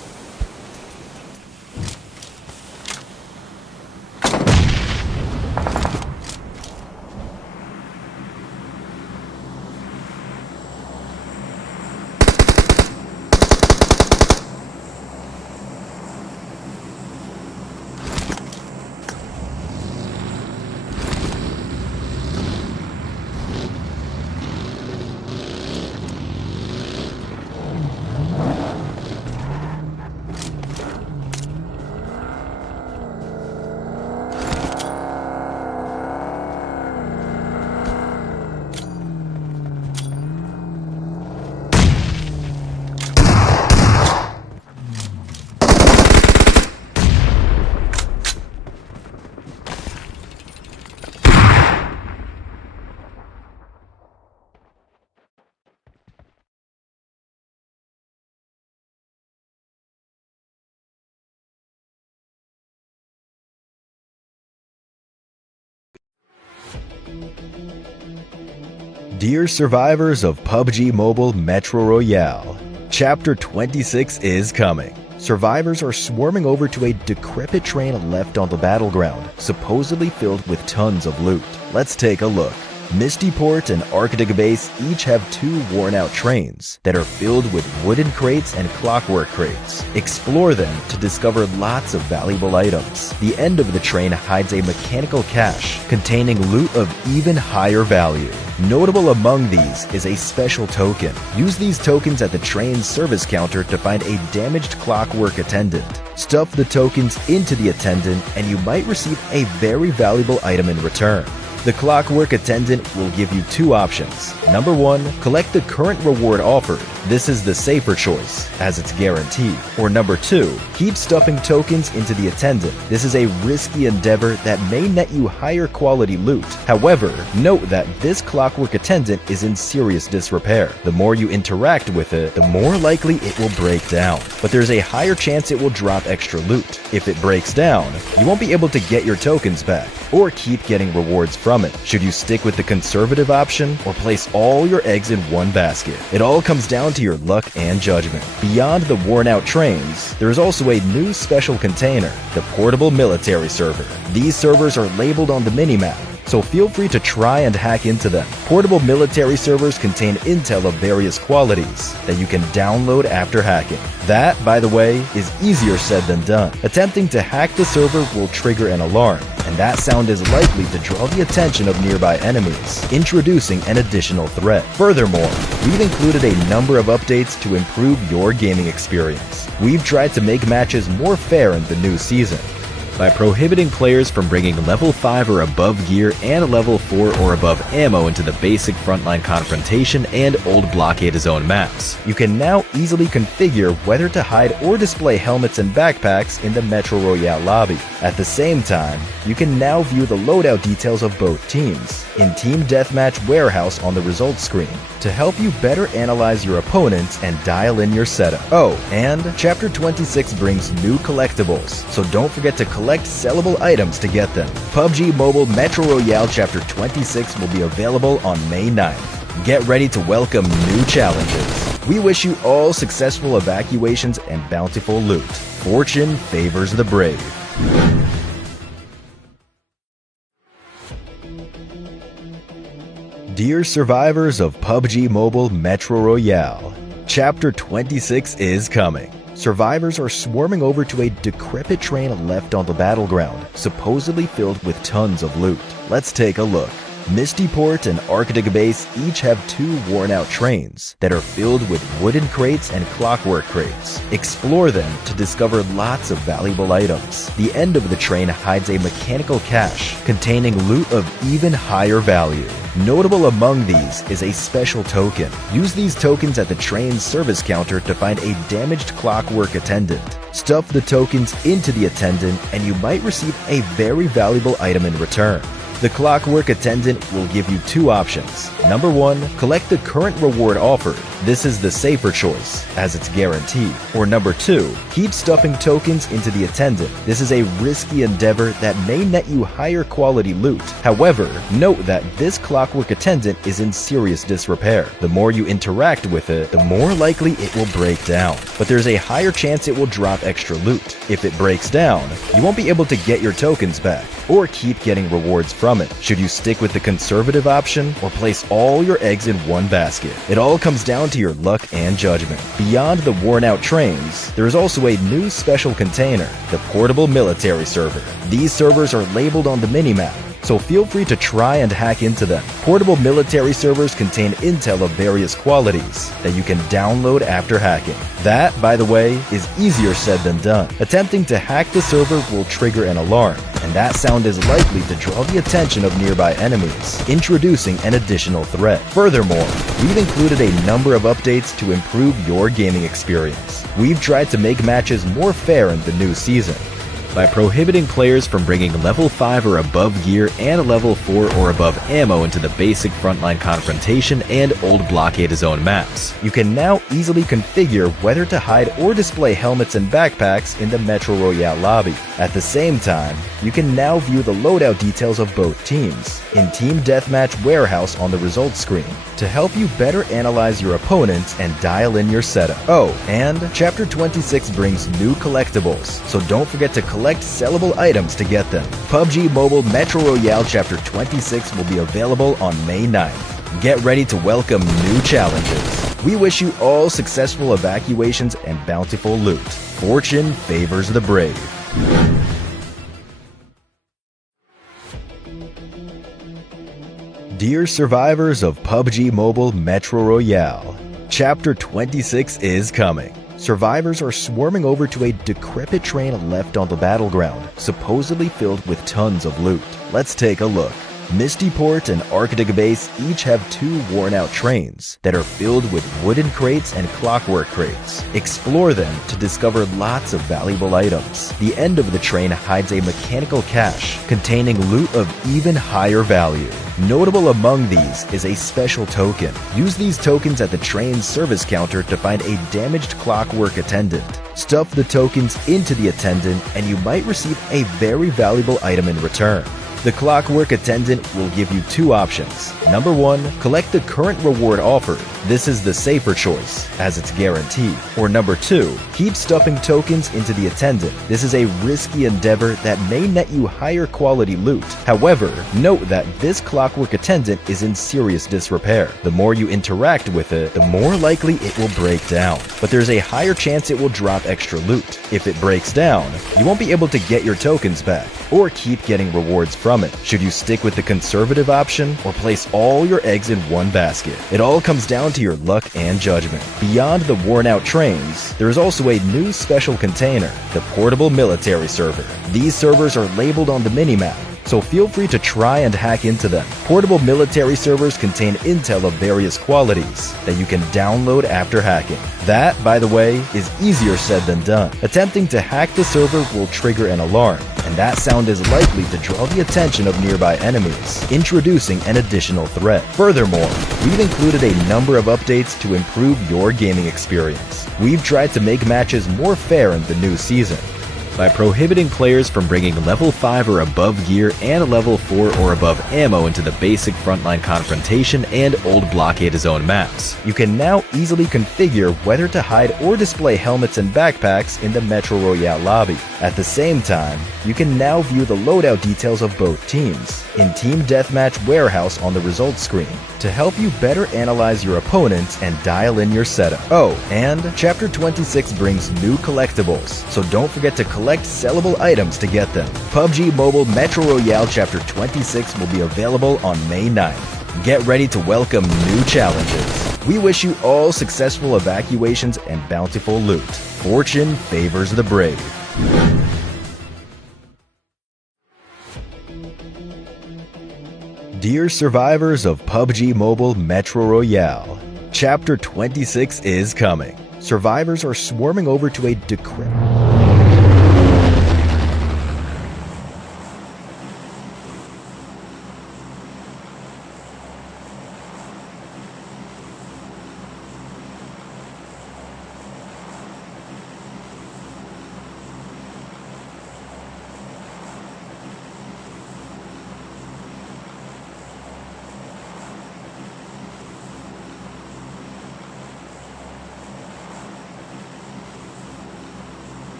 Dear survivors of PUBG Mobile Metro Royale, Chapter 26 is coming. Survivors are swarming over to a decrepit train left on the battleground, supposedly filled with tons of loot. Let's take a look. Mistyport and Arctic Base each have two worn-out trains that are filled with wooden crates and clockwork crates. Explore them to discover lots of valuable items. The end of the train hides a mechanical cache containing loot of even higher value. Notable among these is a special token. Use these tokens at the train's service counter to find a damaged clockwork attendant. Stuff the tokens into the attendant and you might receive a very valuable item in return. The clockwork attendant will give you two options. Number 1, collect the current reward offered. This is the safer choice, as it's guaranteed. Or number 2, keep stuffing tokens into the attendant. This is a risky endeavor that may net you higher quality loot. However, note that this clockwork attendant is in serious disrepair. The more you interact with it, the more likely it will break down. But there's a higher chance it will drop extra loot. If it breaks down, you won't be able to get your tokens back, or keep getting rewards from it. Should you stick with the conservative option or place all your eggs in one basket? It all comes down to your luck and judgment. Beyond the worn-out trains, there is also a new special container, the portable military server. These servers are labeled on the minimap, so feel free to try and hack into them. Portable military servers contain intel of various qualities that you can download after hacking. That, by the way, is easier said than done. Attempting to hack the server will trigger an alarm, and that sound is likely to draw the attention of nearby enemies, introducing an additional threat. Furthermore, we've included a number of updates to improve your gaming experience. We've tried to make matches more fair in the new season by prohibiting players from bringing level 5 or above gear and level 4 or above ammo into the basic frontline confrontation and old blockade zone maps. You can now easily configure whether to hide or display helmets and backpacks in the Metro Royale lobby. At the same time, you can now view the loadout details of both teams in Team Deathmatch Warehouse on the results screen to help you better analyze your opponents and dial in your setup. Oh, and Chapter 26 brings new collectibles, so don't forget to collect sellable items to get them. PUBG Mobile Metro Royale Chapter 26 will be available on May 9th. Get ready to welcome new challenges. We wish you all successful evacuations and bountiful loot. Fortune favors the brave. Dear survivors of PUBG Mobile Metro Royale, Chapter 26 is coming. Survivors are swarming over to a decrepit train left on the battleground, supposedly filled with tons of loot. Let's take a look. Mistyport and Arctic Base each have two worn-out trains that are filled with wooden crates and clockwork crates. Explore them to discover lots of valuable items. The end of the train hides a mechanical cache containing loot of even higher value. Notable among these is a special token. Use these tokens at the train's service counter to find a damaged clockwork attendant. Stuff the tokens into the attendant and you might receive a very valuable item in return. The clockwork attendant will give you two options. Number 1, collect the current reward offered. This is the safer choice, as it's guaranteed. Or number 2, keep stuffing tokens into the attendant. This is a risky endeavor that may net you higher quality loot. However, note that this clockwork attendant is in serious disrepair. The more you interact with it, the more likely it will break down. But there's a higher chance it will drop extra loot. If it breaks down, you won't be able to get your tokens back, or keep getting rewards from it. Should you stick with the conservative option or place all your eggs in one basket? It all comes down to your luck and judgment. Beyond the worn-out trains, there is also a new special container, the portable military server. These servers are labeled on the minimap, so feel free to try and hack into them. Portable military servers contain intel of various qualities that you can download after hacking. That, by the way, is easier said than done. Attempting to hack the server will trigger an alarm, and that sound is likely to draw the attention of nearby enemies, introducing an additional threat. Furthermore, we've included a number of updates to improve your gaming experience. We've tried to make matches more fair in the new season by prohibiting players from bringing level 5 or above gear and level 4 or above ammo into the basic frontline confrontation and old blockade zone maps. You can now easily configure whether to hide or display helmets and backpacks in the Metro Royale lobby. At the same time, you can now view the loadout details of both teams in Team Deathmatch Warehouse on the results screen to help you better analyze your opponents and dial in your setup. Oh, and Chapter 26 brings new collectibles, so don't forget to collect sellable items to get them. PUBG Mobile Metro Royale Chapter 26 will be available on May 9th. Get ready to welcome new challenges. We wish you all successful evacuations and bountiful loot. Fortune favors the brave. Dear survivors of PUBG Mobile Metro Royale, Chapter 26 is coming. Survivors are swarming over to a decrepit train left on the battleground, supposedly filled with tons of loot. Let's take a look. Mistyport and Arctic Base each have 2 worn-out trains that are filled with wooden crates and clockwork crates. Explore them to discover lots of valuable items. The end of the train hides a mechanical cache containing loot of even higher value. Notable among these is a special token. Use these tokens at the train's service counter to find a damaged clockwork attendant. Stuff the tokens into the attendant and you might receive a very valuable item in return. The clockwork attendant will give you 2 options. Number 1, collect the current reward offered. This is the safer choice, as it's guaranteed. Or number 2, keep stuffing tokens into the attendant. This is a risky endeavor that may net you higher quality loot. However, note that this clockwork attendant is in serious disrepair. The more you interact with it, the more likely it will break down. But there's a higher chance it will drop extra loot. If it breaks down, you won't be able to get your tokens back, or keep getting rewards from it. Should you stick with the conservative option or place all your eggs in one basket? It all comes down to your luck and judgment. Beyond the worn-out trains, there is also a new special container, the Portable Military Server. These servers are labeled on the minimap, so feel free to try and hack into them. Portable military servers contain intel of various qualities that you can download after hacking. That, by the way, is easier said than done. Attempting to hack the server will trigger an alarm, and that sound is likely to draw the attention of nearby enemies, introducing an additional threat. Furthermore, we've included a number of updates to improve your gaming experience. We've tried to make matches more fair in the new season by prohibiting players from bringing level 5 or above gear and level 4 or above ammo into the basic frontline confrontation and old blockade zone maps. You can now easily configure whether to hide or display helmets and backpacks in the Metro Royale lobby. At the same time, you can now view the loadout details of both teams in Team Deathmatch Warehouse on the results screen to help you better analyze your opponents and dial in your setup. Oh, and Chapter 26 brings new collectibles, so don't forget to collect sellable items to get them. PUBG Mobile Metro Royale Chapter 26 will be available on May 9th. Get ready to welcome new challenges. We wish you all successful evacuations and bountiful loot. Fortune favors the brave. Dear survivors of PUBG Mobile Metro Royale, Chapter 26 is coming. Survivors are swarming over to a decrepit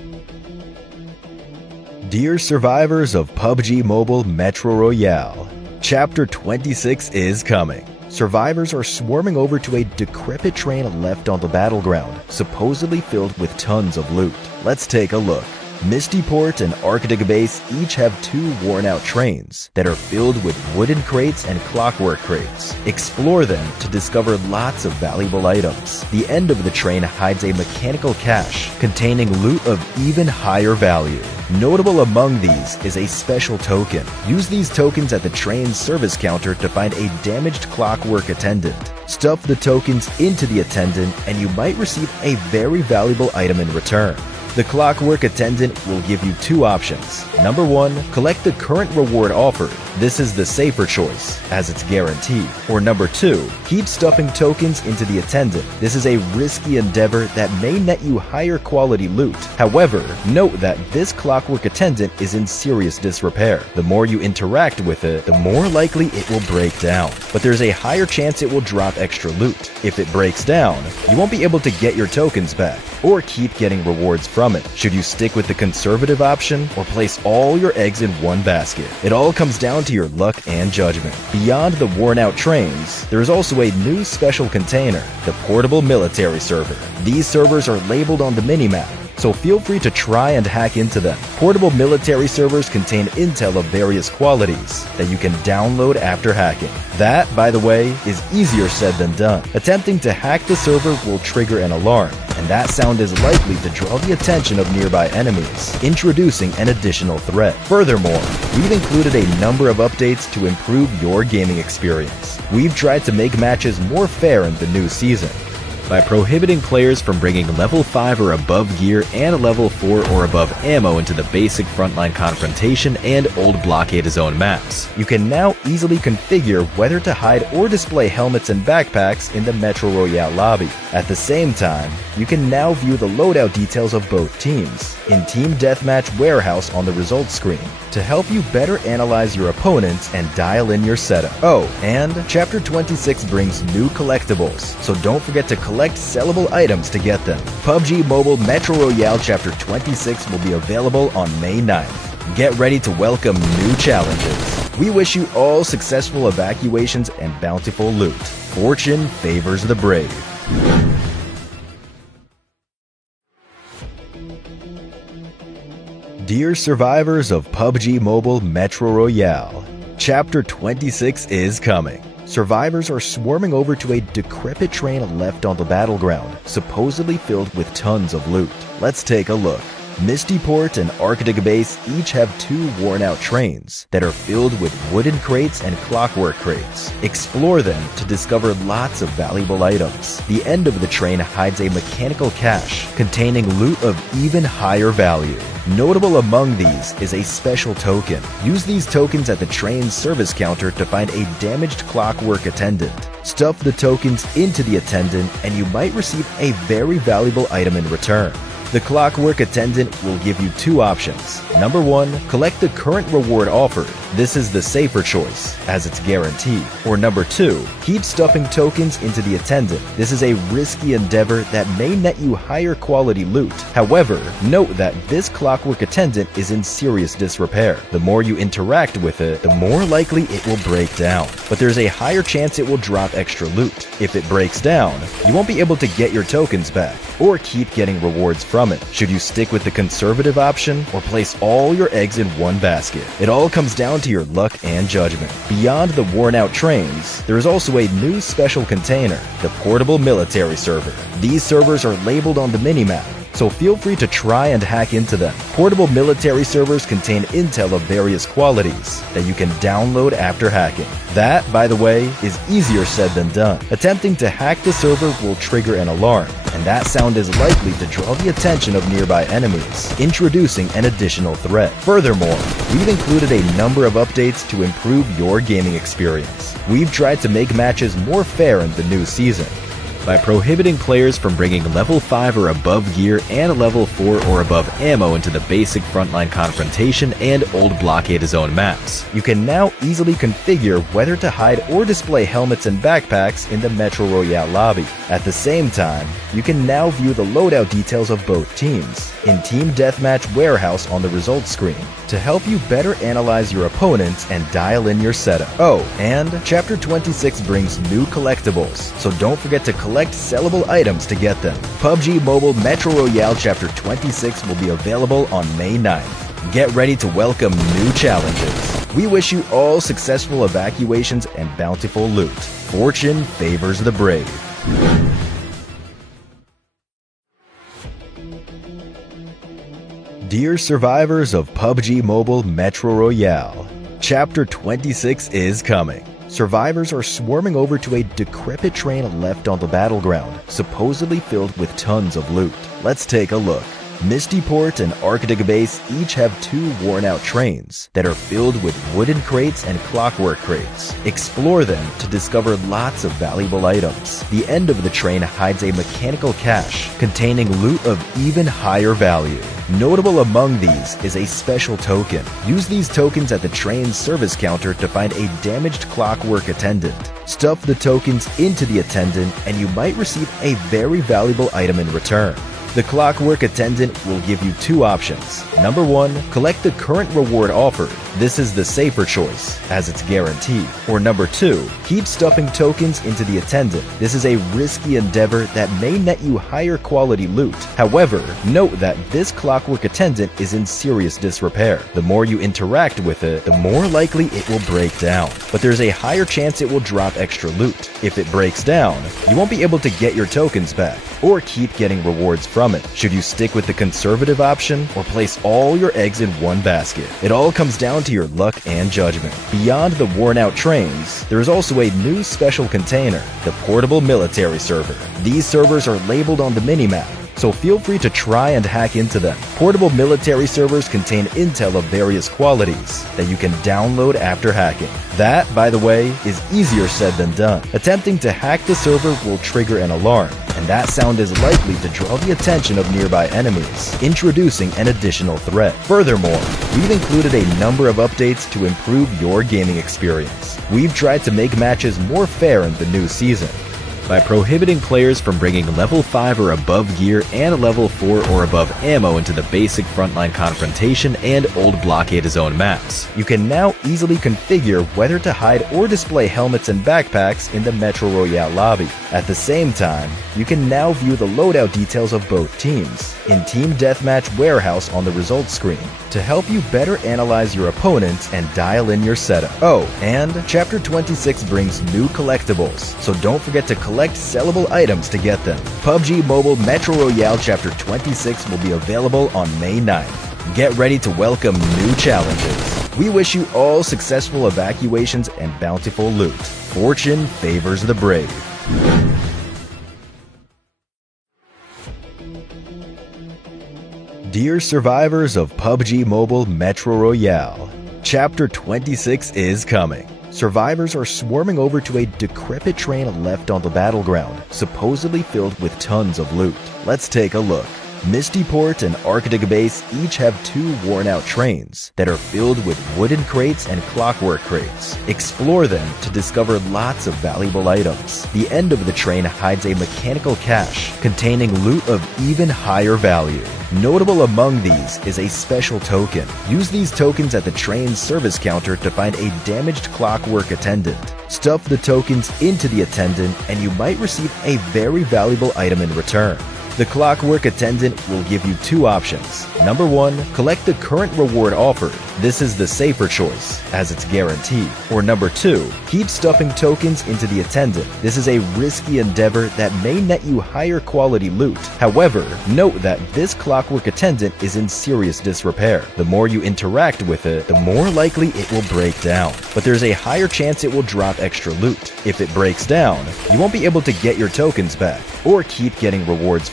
Dear survivors of PUBG Mobile Metro Royale, Chapter 26 is coming. Survivors are swarming over to a decrepit train left on the battleground, supposedly filled with tons of loot. Let's take a look. Mistyport and Arctic Base each have two worn-out trains that are filled with wooden crates and clockwork crates. Explore them to discover lots of valuable items. The end of the train hides a mechanical cache containing loot of even higher value. Notable among these is a special token. Use these tokens at the train's service counter to find a damaged clockwork attendant. Stuff the tokens into the attendant and you might receive a very valuable item in return. The clockwork attendant will give you two options. Number 1, collect the current reward offered. This is the safer choice, as it's guaranteed. Or number 2, keep stuffing tokens into the attendant. This is a risky endeavor that may net you higher quality loot. However, note that this clockwork attendant is in serious disrepair. The more you interact with it, the more likely it will break down. But there's a higher chance it will drop extra loot. If it breaks down, you won't be able to get your tokens back, or keep getting rewards from it. Should you stick with the conservative option, or place all your eggs in one basket? It all comes down to your luck and judgment. Beyond the worn-out trains, there is also a new special container, the portable military server. These servers are labeled on the minimap, so feel free to try and hack into them. Portable military servers contain intel of various qualities that you can download after hacking. That, by the way, is easier said than done. Attempting to hack the server will trigger an alarm, and that sound is likely to draw the attention of nearby enemies, introducing an additional threat. Furthermore, we've included a number of updates to improve your gaming experience. We've tried to make matches more fair in the new season by prohibiting players from bringing level 5 or above gear and level 4 or above ammo into the basic frontline confrontation and old blockade zone maps. You can now easily configure whether to hide or display helmets and backpacks in the Metro Royale lobby. At the same time, you can now view the loadout details of both teams in Team Deathmatch Warehouse on the results screen to help you better analyze your opponents and dial in your setup. Oh, and Chapter 26 brings new collectibles, so don't forget to collect sellable items to get them. PUBG Mobile Metro Royale Chapter 26 will be available on May 9th. Get ready to welcome new challenges. We wish you all successful evacuations and bountiful loot. Fortune favors the brave. Dear survivors of PUBG Mobile Metro Royale, Chapter 26 is coming. Survivors are swarming over to a decrepit train left on the battleground, supposedly filled with tons of loot. Let's take a look. Mistyport and Arctic Base each have two worn-out trains that are filled with wooden crates and clockwork crates. Explore them to discover lots of valuable items. The end of the train hides a mechanical cache containing loot of even higher value. Notable among these is a special token. Use these tokens at the train's service counter to find a damaged clockwork attendant. Stuff the tokens into the attendant and you might receive a very valuable item in return. The clockwork attendant will give you two options. Number 1, collect the current reward offered. This is the safer choice, as it's guaranteed. Or number 2, keep stuffing tokens into the attendant. This is a risky endeavor that may net you higher quality loot. However, note that this clockwork attendant is in serious disrepair. The more you interact with it, the more likely it will break down. But there's a higher chance it will drop extra loot. If it breaks down, you won't be able to get your tokens back, or keep getting rewards from it. Should you stick with the conservative option, or place all your eggs in one basket? It all comes down to your luck and judgment. Beyond the worn-out trains, there is also a new special container, the portable military server. These servers are labeled on the minimap, so feel free to try and hack into them. Portable military servers contain intel of various qualities that you can download after hacking. That, by the way, is easier said than done. Attempting to hack the server will trigger an alarm, and that sound is likely to draw the attention of nearby enemies, introducing an additional threat. Furthermore, we've included a number of updates to improve your gaming experience. We've tried to make matches more fair in the new season by prohibiting players from bringing level 5 or above gear and level 4 or above ammo into the basic frontline confrontation and old blockade zone maps. You can now easily configure whether to hide or display helmets and backpacks in the Metro Royale lobby. At the same time, you can now view the loadout details of both teams in Team Deathmatch Warehouse on the results screen to help you better analyze your opponents and dial in your setup. Oh, and Chapter 26 brings new collectibles, so don't forget to collect sellable items to get them. PUBG Mobile Metro Royale Chapter 26 will be available on May 9th. Get ready to welcome new challenges. We wish you all successful evacuations and bountiful loot. Fortune favors the brave. Dear survivors of PUBG Mobile Metro Royale, Chapter 26 is coming. Survivors are swarming over to a decrepit train left on the battleground, supposedly filled with tons of loot. Let's take a look. Mistyport and Arctic Base each have 2 worn-out trains that are filled with wooden crates and clockwork crates. Explore them to discover lots of valuable items. The end of the train hides a mechanical cache containing loot of even higher value. Notable among these is a special token. Use these tokens at the train's service counter to find a damaged clockwork attendant. Stuff the tokens into the attendant and you might receive a very valuable item in return. The clockwork attendant will give you 2 options. Number 1, collect the current reward offered. This is the safer choice, as it's guaranteed. Or number 2, keep stuffing tokens into the attendant. This is a risky endeavor that may net you higher quality loot. However, note that this clockwork attendant is in serious disrepair. The more you interact with it, the more likely it will break down. But there's a higher chance it will drop extra loot. If it breaks down, you won't be able to get your tokens back, or keep getting rewards from it. Should you stick with the conservative option, or place all your eggs in one basket? It all comes down to your luck and judgment. Beyond the worn-out trains, there is also a new special container, the Portable Military Server. These servers are labeled on the minimap, so feel free to try and hack into them. Portable military servers contain intel of various qualities that you can download after hacking. That, by the way, is easier said than done. Attempting to hack the server will trigger an alarm, and that sound is likely to draw the attention of nearby enemies, introducing an additional threat. Furthermore, we've included a number of updates to improve your gaming experience. We've tried to make matches more fair in the new season by prohibiting players from bringing level 5 or above gear and level 4 or above ammo into the basic frontline confrontation and old blockade zone maps. You can now easily configure whether to hide or display helmets and backpacks in the Metro Royale lobby. At the same time, you can now view the loadout details of both teams in Team Deathmatch Warehouse on the results screen to help you better analyze your opponents and dial in your setup. Oh, and Chapter 26 brings new collectibles, so don't forget to collect sellable items to get them. PUBG Mobile Metro Royale Chapter 26 will be available on May 9th. Get ready to welcome new challenges. We wish you all successful evacuations and bountiful loot. Fortune favors the brave. Dear survivors of PUBG Mobile Metro Royale, Chapter 26 is coming. Survivors are swarming over to a decrepit train left on the battleground, supposedly filled with tons of loot. Let's take a look. Mistyport and Arctic Base each have 2 worn-out trains that are filled with wooden crates and clockwork crates. Explore them to discover lots of valuable items. The end of the train hides a mechanical cache containing loot of even higher value. Notable among these is a special token. Use these tokens at the train's service counter to find a damaged clockwork attendant. Stuff the tokens into the attendant and you might receive a very valuable item in return. The clockwork attendant will give you 2 options. Number 1, collect the current reward offered. This is the safer choice, as it's guaranteed. Or number 2, keep stuffing tokens into the attendant. This is a risky endeavor that may net you higher quality loot. However, note that this clockwork attendant is in serious disrepair. The more you interact with it, the more likely it will break down. But there's a higher chance it will drop extra loot. If it breaks down, you won't be able to get your tokens back, or keep getting rewards from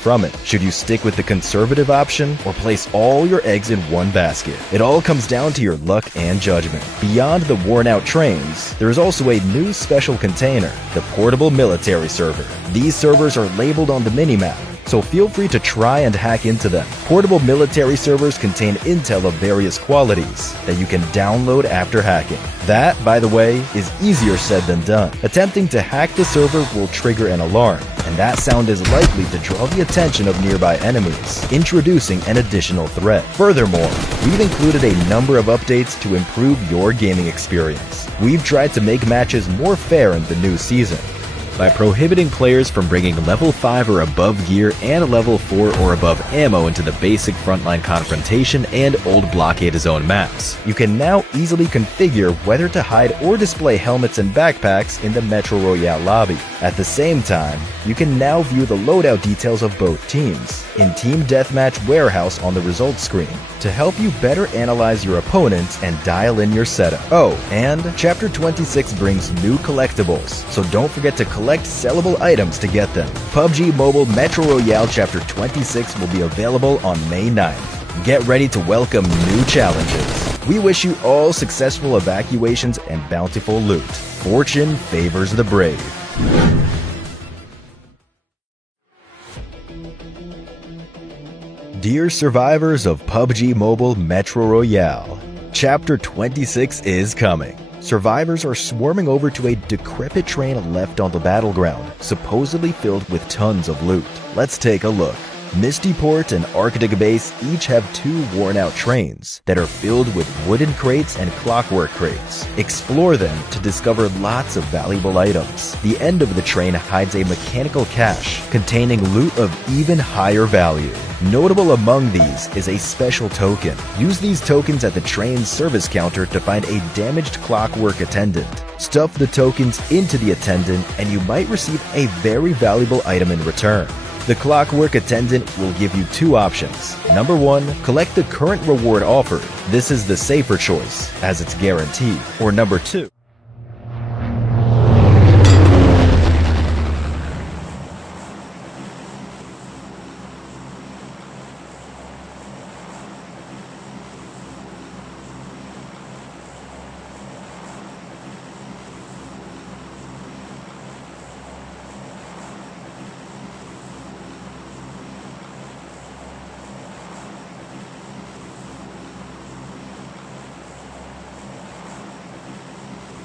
from it. Should you stick with the conservative option or place all your eggs in one basket? It all comes down to your luck and judgment. Beyond the worn-out trains, there is also a new special container, the Portable Military Server. These servers are labeled on the minimap, so feel free to try and hack into them. Portable military servers contain intel of various qualities that you can download after hacking. That, by the way, is easier said than done. Attempting to hack the server will trigger an alarm, and that sound is likely to draw the attention of nearby enemies, introducing an additional threat. Furthermore, we've included a number of updates to improve your gaming experience. We've tried to make matches more fair in the new season by prohibiting players from bringing level 5 or above gear and level 4 or above ammo into the basic frontline confrontation and old blockade zone maps. You can now easily configure whether to hide or display helmets and backpacks in the Metro Royale lobby. At the same time, you can now view the loadout details of both teams in Team Deathmatch Warehouse on the results screen to help you better analyze your opponents and dial in your setup. Oh, and Chapter 26 brings new collectibles, so don't forget to collect sellable items to get them. PUBG Mobile Metro Royale Chapter 26 will be available on May 9th. Get ready to welcome new challenges. We wish you all successful evacuations and bountiful loot. Fortune favors the brave. Dear survivors of PUBG Mobile Metro Royale, Chapter 26 is coming. Survivors are swarming over to a decrepit train left on the battleground, supposedly filled with tons of loot. Let's take a look. Misty Port and Arctic Base each have two worn-out trains that are filled with wooden crates and clockwork crates. Explore them to discover lots of valuable items. The end of the train hides a mechanical cache containing loot of even higher value. Notable among these is a special token. Use these tokens at the train's service counter to find a damaged clockwork attendant. Stuff the tokens into the attendant and you might receive a very valuable item in return. The clockwork attendant will give you two options. Number 1, collect the current reward offered. This is the safer choice, as it's guaranteed. Or number 2,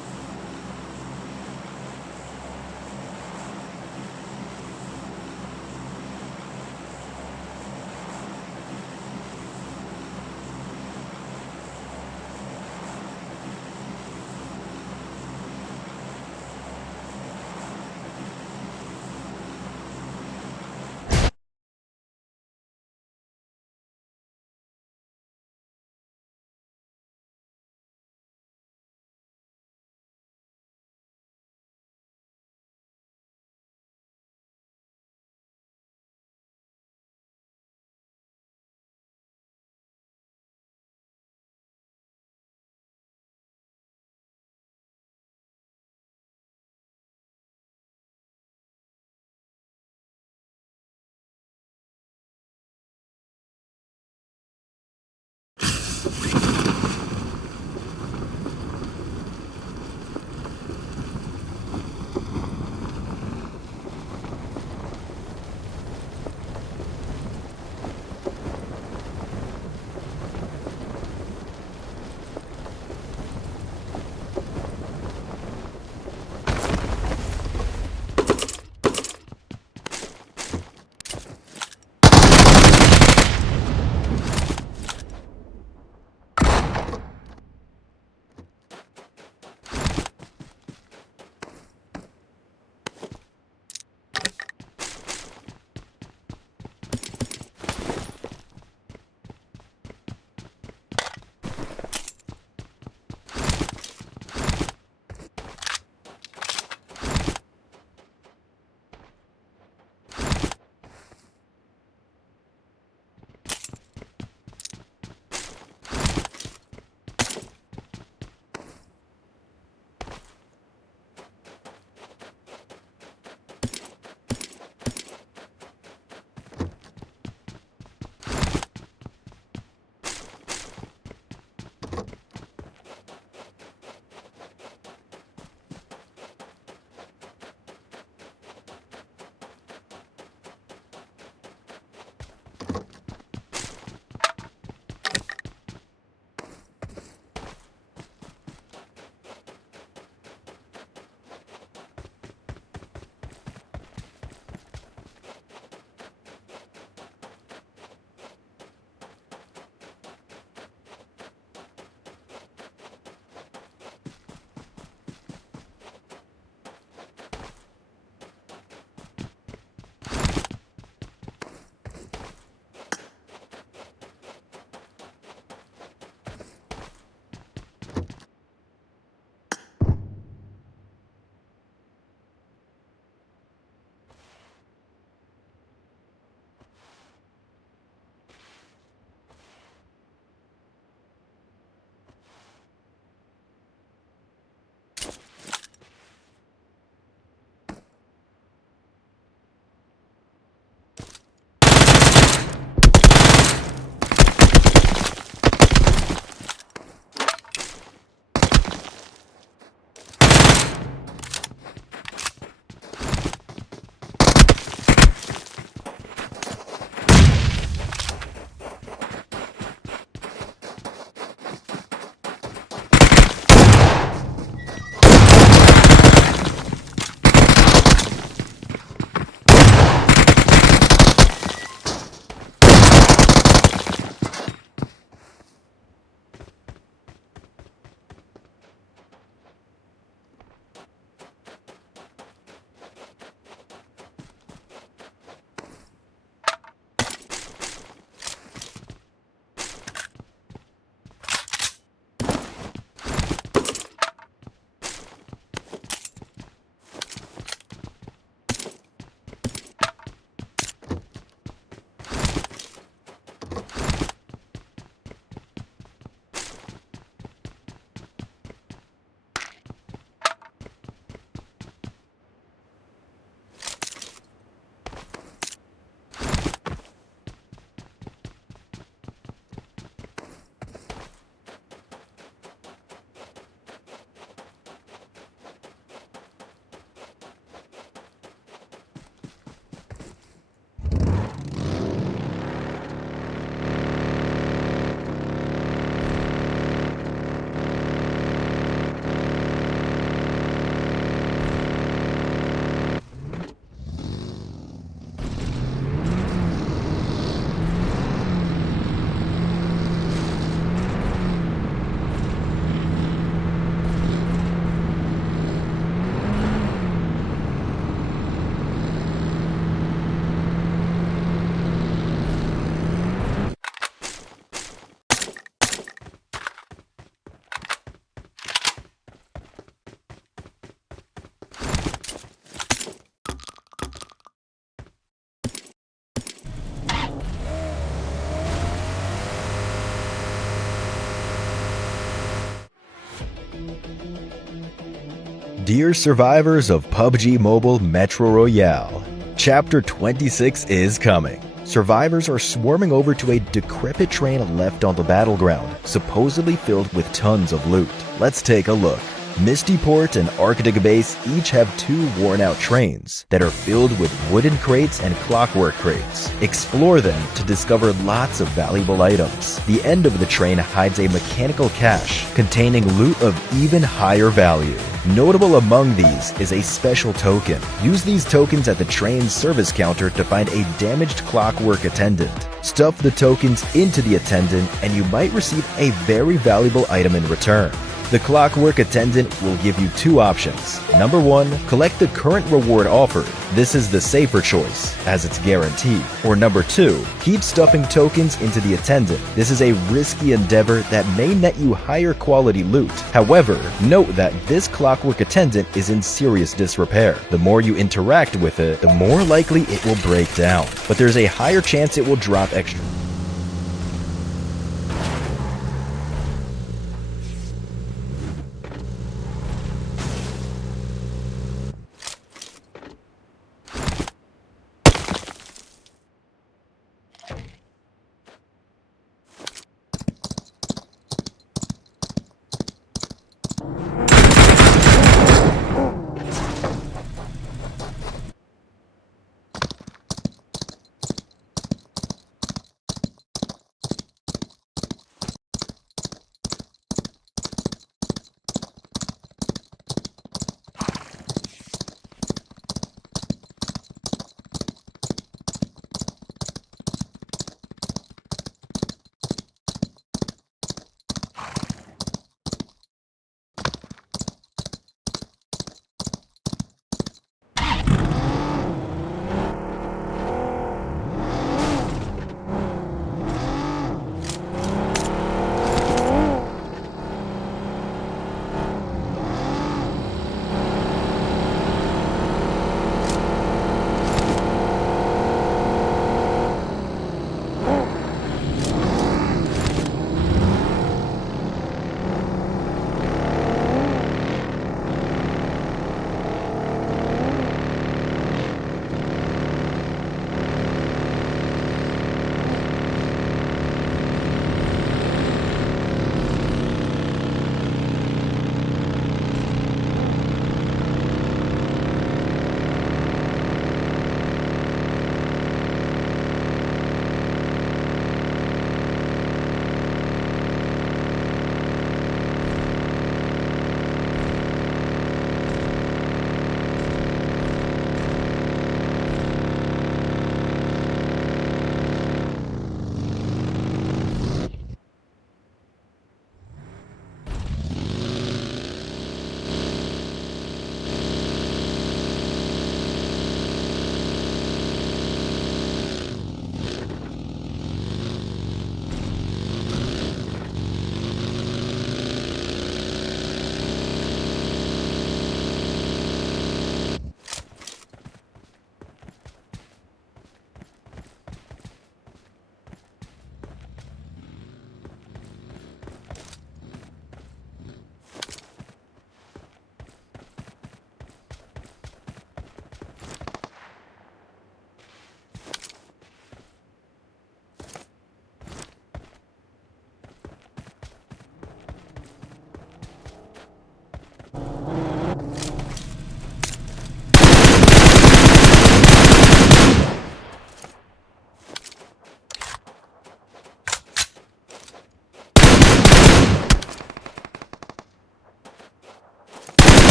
Dear survivors of PUBG Mobile Metro Royale, Chapter 26 is coming. Survivors are swarming over to a decrepit train left on the battleground, supposedly filled with tons of loot. Let's take a look. Mistyport and Arctic Base each have two worn-out trains that are filled with wooden crates and clockwork crates. Explore them to discover lots of valuable items. The end of the train hides a mechanical cache containing loot of even higher value. Notable among these is a special token. Use these tokens at the train's service counter to find a damaged clockwork attendant. Stuff the tokens into the attendant and you might receive a very valuable item in return. The clockwork attendant will give you two options. Number 1, collect the current reward offered. This is the safer choice, as it's guaranteed. Or number 2, keep stuffing tokens into the attendant. This is a risky endeavor that may net you higher quality loot. However, note that this clockwork attendant is in serious disrepair. The more you interact with it, the more likely it will break down. But there's a higher chance it will drop extra.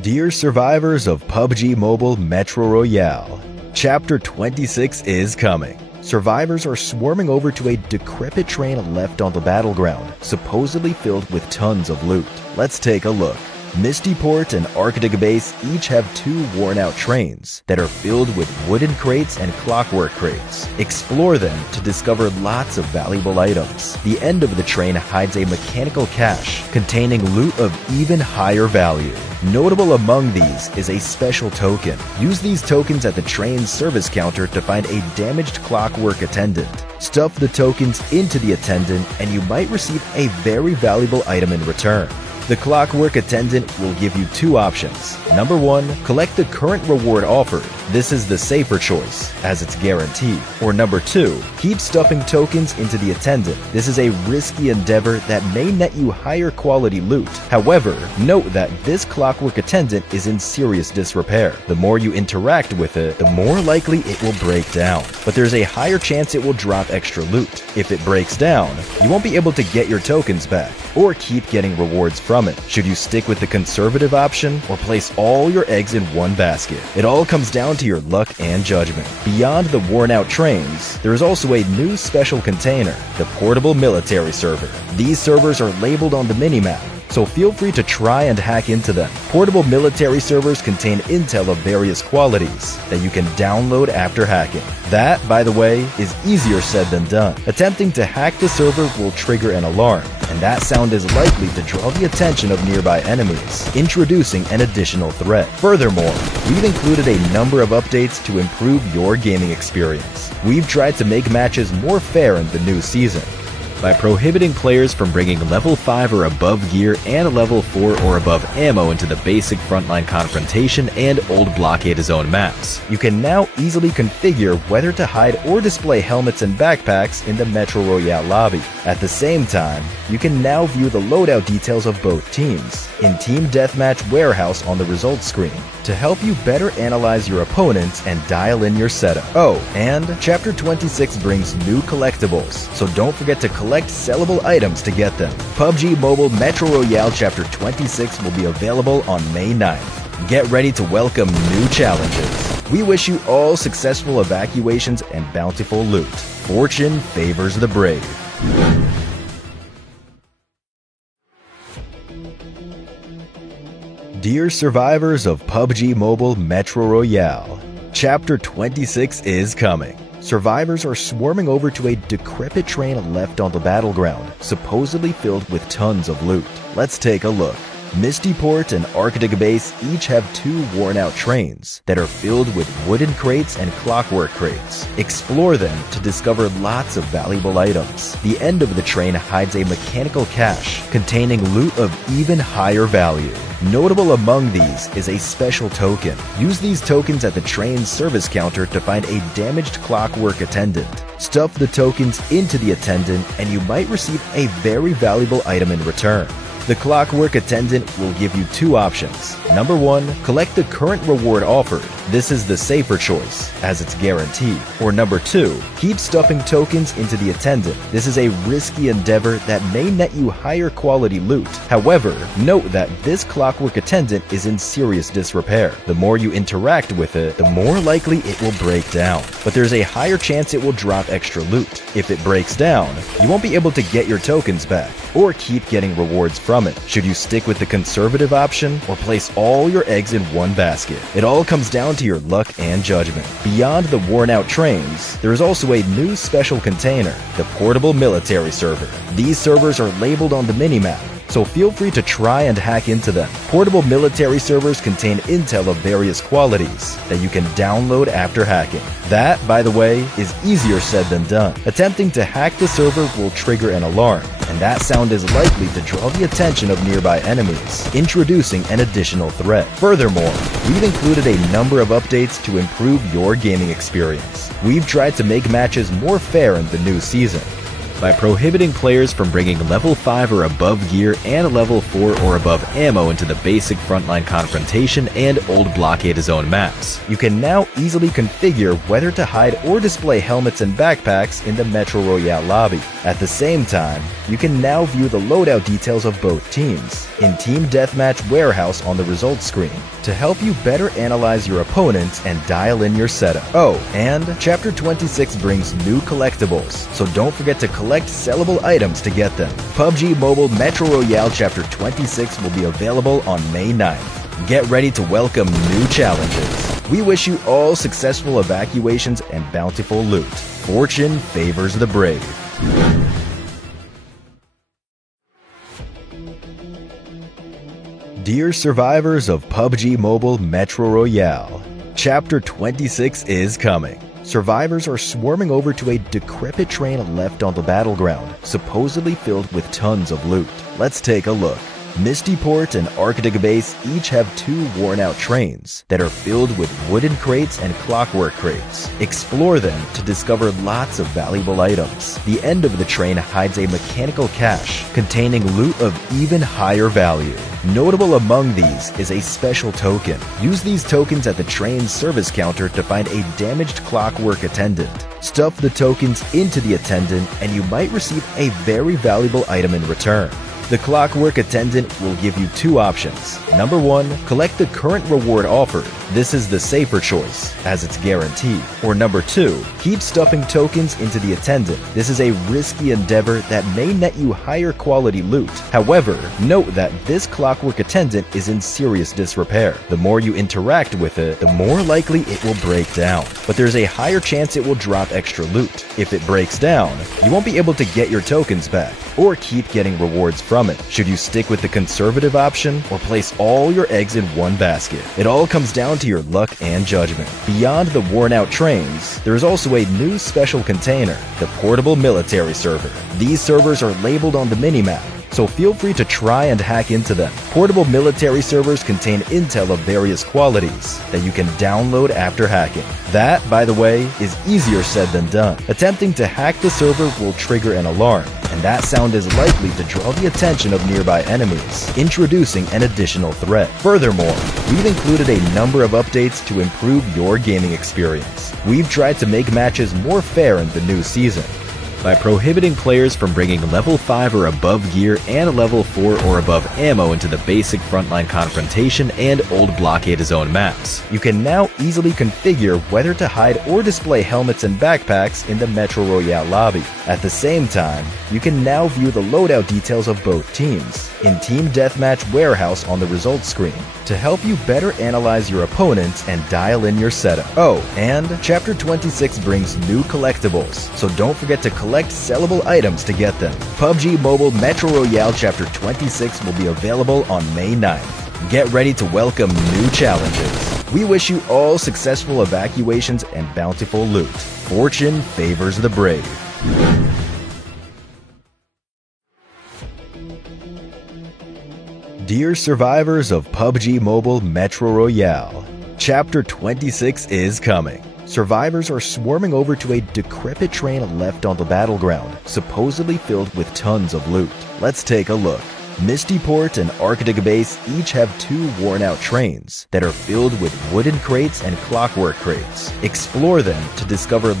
Dear survivors of PUBG Mobile Metro Royale, Chapter 26 is coming. Survivors are swarming over to a decrepit train left on the battleground, supposedly filled with tons of loot. Let's take a look. Mistyport and Arctic Base each have two worn-out trains that are filled with wooden crates and clockwork crates. Explore them to discover lots of valuable items. The end of the train hides a mechanical cache containing loot of even higher value. Notable among these is a special token. Use these tokens at the train's service counter to find a damaged clockwork attendant. Stuff the tokens into the attendant and you might receive a very valuable item in return. The clockwork attendant will give you two options. Number 1, collect the current reward offered. This is the safer choice, as it's guaranteed. Or number 2, keep stuffing tokens into the attendant. This is a risky endeavor that may net you higher quality loot. However, note that this clockwork attendant is in serious disrepair. The more you interact with it, the more likely it will break down. But there's a higher chance it will drop extra loot. If it breaks down, you won't be able to get your tokens back, or keep getting rewards from it. Should you stick with the conservative option, or place all your eggs in one basket? It all comes down to your luck and judgment. Beyond the worn-out trains, there is also a new special container, the portable military server. These servers are labeled on the minimap, so feel free to try and hack into them. Portable military servers contain intel of various qualities that you can download after hacking. That, by the way, is easier said than done. Attempting to hack the server will trigger an alarm, and that sound is likely to draw the attention of nearby enemies, introducing an additional threat. Furthermore, we've included a number of updates to improve your gaming experience. We've tried to make matches more fair in the new season, by prohibiting players from bringing level 5 or above gear and level 4 or above ammo into the basic frontline confrontation and old blockade zone maps. You can now easily configure whether to hide or display helmets and backpacks in the Metro Royale lobby. At the same time, you can now view the loadout details of both teams in Team Deathmatch Warehouse on the results screen to help you better analyze your opponents and dial in your setup. Oh, and Chapter 26 brings new collectibles, so don't forget to collect sellable items to get them. PUBG Mobile Metro Royale Chapter 26 will be available on May 9th. Get ready to welcome new challenges. We wish you all successful evacuations and bountiful loot. Fortune favors the brave. Dear survivors of PUBG Mobile Metro Royale, Chapter 26 is coming. Survivors are swarming over to a decrepit train left on the battleground, supposedly filled with tons of loot. Let's take a look. Mistyport and Arctic Base each have two worn-out trains that are filled with wooden crates and clockwork crates. Explore them to discover lots of valuable items. The end of the train hides a mechanical cache containing loot of even higher value. Notable among these is a special token. Use these tokens at the train's service counter to find a damaged clockwork attendant. Stuff the tokens into the attendant and you might receive a very valuable item in return. The clockwork attendant will give you two options. Number 1, collect the current reward offered. This is the safer choice, as it's guaranteed. Or number 2, keep stuffing tokens into the attendant. This is a risky endeavor that may net you higher quality loot. However, note that this clockwork attendant is in serious disrepair. The more you interact with it, the more likely it will break down. But there's a higher chance it will drop extra loot. If it breaks down, you won't be able to get your tokens back, or keep getting rewards from it. Should you stick with the conservative option, or place all your eggs in one basket? It all comes down to your luck and judgment. Beyond the worn-out trains, there is also a new special container, the portable military server. These servers are labeled on the minimap, so feel free to try and hack into them. Portable military servers contain intel of various qualities that you can download after hacking. That, by the way, is easier said than done. Attempting to hack the server will trigger an alarm, and that sound is likely to draw the attention of nearby enemies, introducing an additional threat. Furthermore, we've included a number of updates to improve your gaming experience. We've tried to make matches more fair in the new season, by prohibiting players from bringing level 5 or above gear and level 4 or above ammo into the basic frontline confrontation and old blockade zone maps. You can now easily configure whether to hide or display helmets and backpacks in the Metro Royale lobby. At the same time, you can now view the loadout details of both teams in Team Deathmatch Warehouse on the results screen to help you better analyze your opponents and dial in your setup. Oh, and Chapter 26 brings new collectibles, so don't forget to collect sellable items to get them. PUBG Mobile Metro Royale Chapter 26 will be available on May 9th. Get ready to welcome new challenges. We wish you all successful evacuations and bountiful loot. Fortune favors the brave. Dear survivors of PUBG Mobile Metro Royale, Chapter 26 is coming. Survivors are swarming over to a decrepit train left on the battleground, supposedly filled with tons of loot. Let's take a look. Mistyport and Arctic Base each have two worn-out trains that are filled with wooden crates and clockwork crates. Explore them to discover lots of valuable items. The end of the train hides a mechanical cache containing loot of even higher value. Notable among these is a special token. Use these tokens at the train's service counter to find a damaged clockwork attendant. Stuff the tokens into the attendant and you might receive a very valuable item in return. The clockwork attendant will give you two options. Number 1, collect the current reward offered. This is the safer choice, as it's guaranteed. Or number 2, keep stuffing tokens into the attendant. This is a risky endeavor that may net you higher quality loot. However, note that this clockwork attendant is in serious disrepair. The more you interact with it, the more likely it will break down. But there's a higher chance it will drop extra loot. If it breaks down, you won't be able to get your tokens back, or keep getting rewards from it. Should you stick with the conservative option or place all your eggs in one basket? It all comes down to your luck and judgment. Beyond the worn-out trains, there is also a new special container, the Portable Military Server. These servers are labeled on the minimap, so feel free to try and hack into them. Portable military servers contain intel of various qualities that you can download after hacking. That, by the way, is easier said than done. Attempting to hack the server will trigger an alarm, and that sound is likely to draw the attention of nearby enemies, introducing an additional threat. Furthermore, we've included a number of updates to improve your gaming experience. We've tried to make matches more fair in the new season by prohibiting players from bringing level 5 or above gear and level 4 or above ammo into the basic frontline confrontation and old blockade zone maps. You can now easily configure whether to hide or display helmets and backpacks in the Metro Royale lobby. At the same time, you can now view the loadout details of both teams in Team Deathmatch Warehouse on the results screen to help you better analyze your opponents and dial in your setup. Oh, and Chapter 26 brings new collectibles, so don't forget to collect sellable items to get them. PUBG Mobile Metro Royale Chapter 26 will be available on May 9th. Get ready to welcome new challenges. We wish you all successful evacuations and bountiful loot. Fortune favors the brave. Dear survivors of PUBG Mobile Metro Royale, Chapter 26 is coming. Survivors are swarming over to a decrepit train left on the battleground, supposedly filled with tons of loot. Let's take a look. Mistyport and Arctic Base each have two worn-out trains that are filled with wooden crates and clockwork crates. Explore them to discover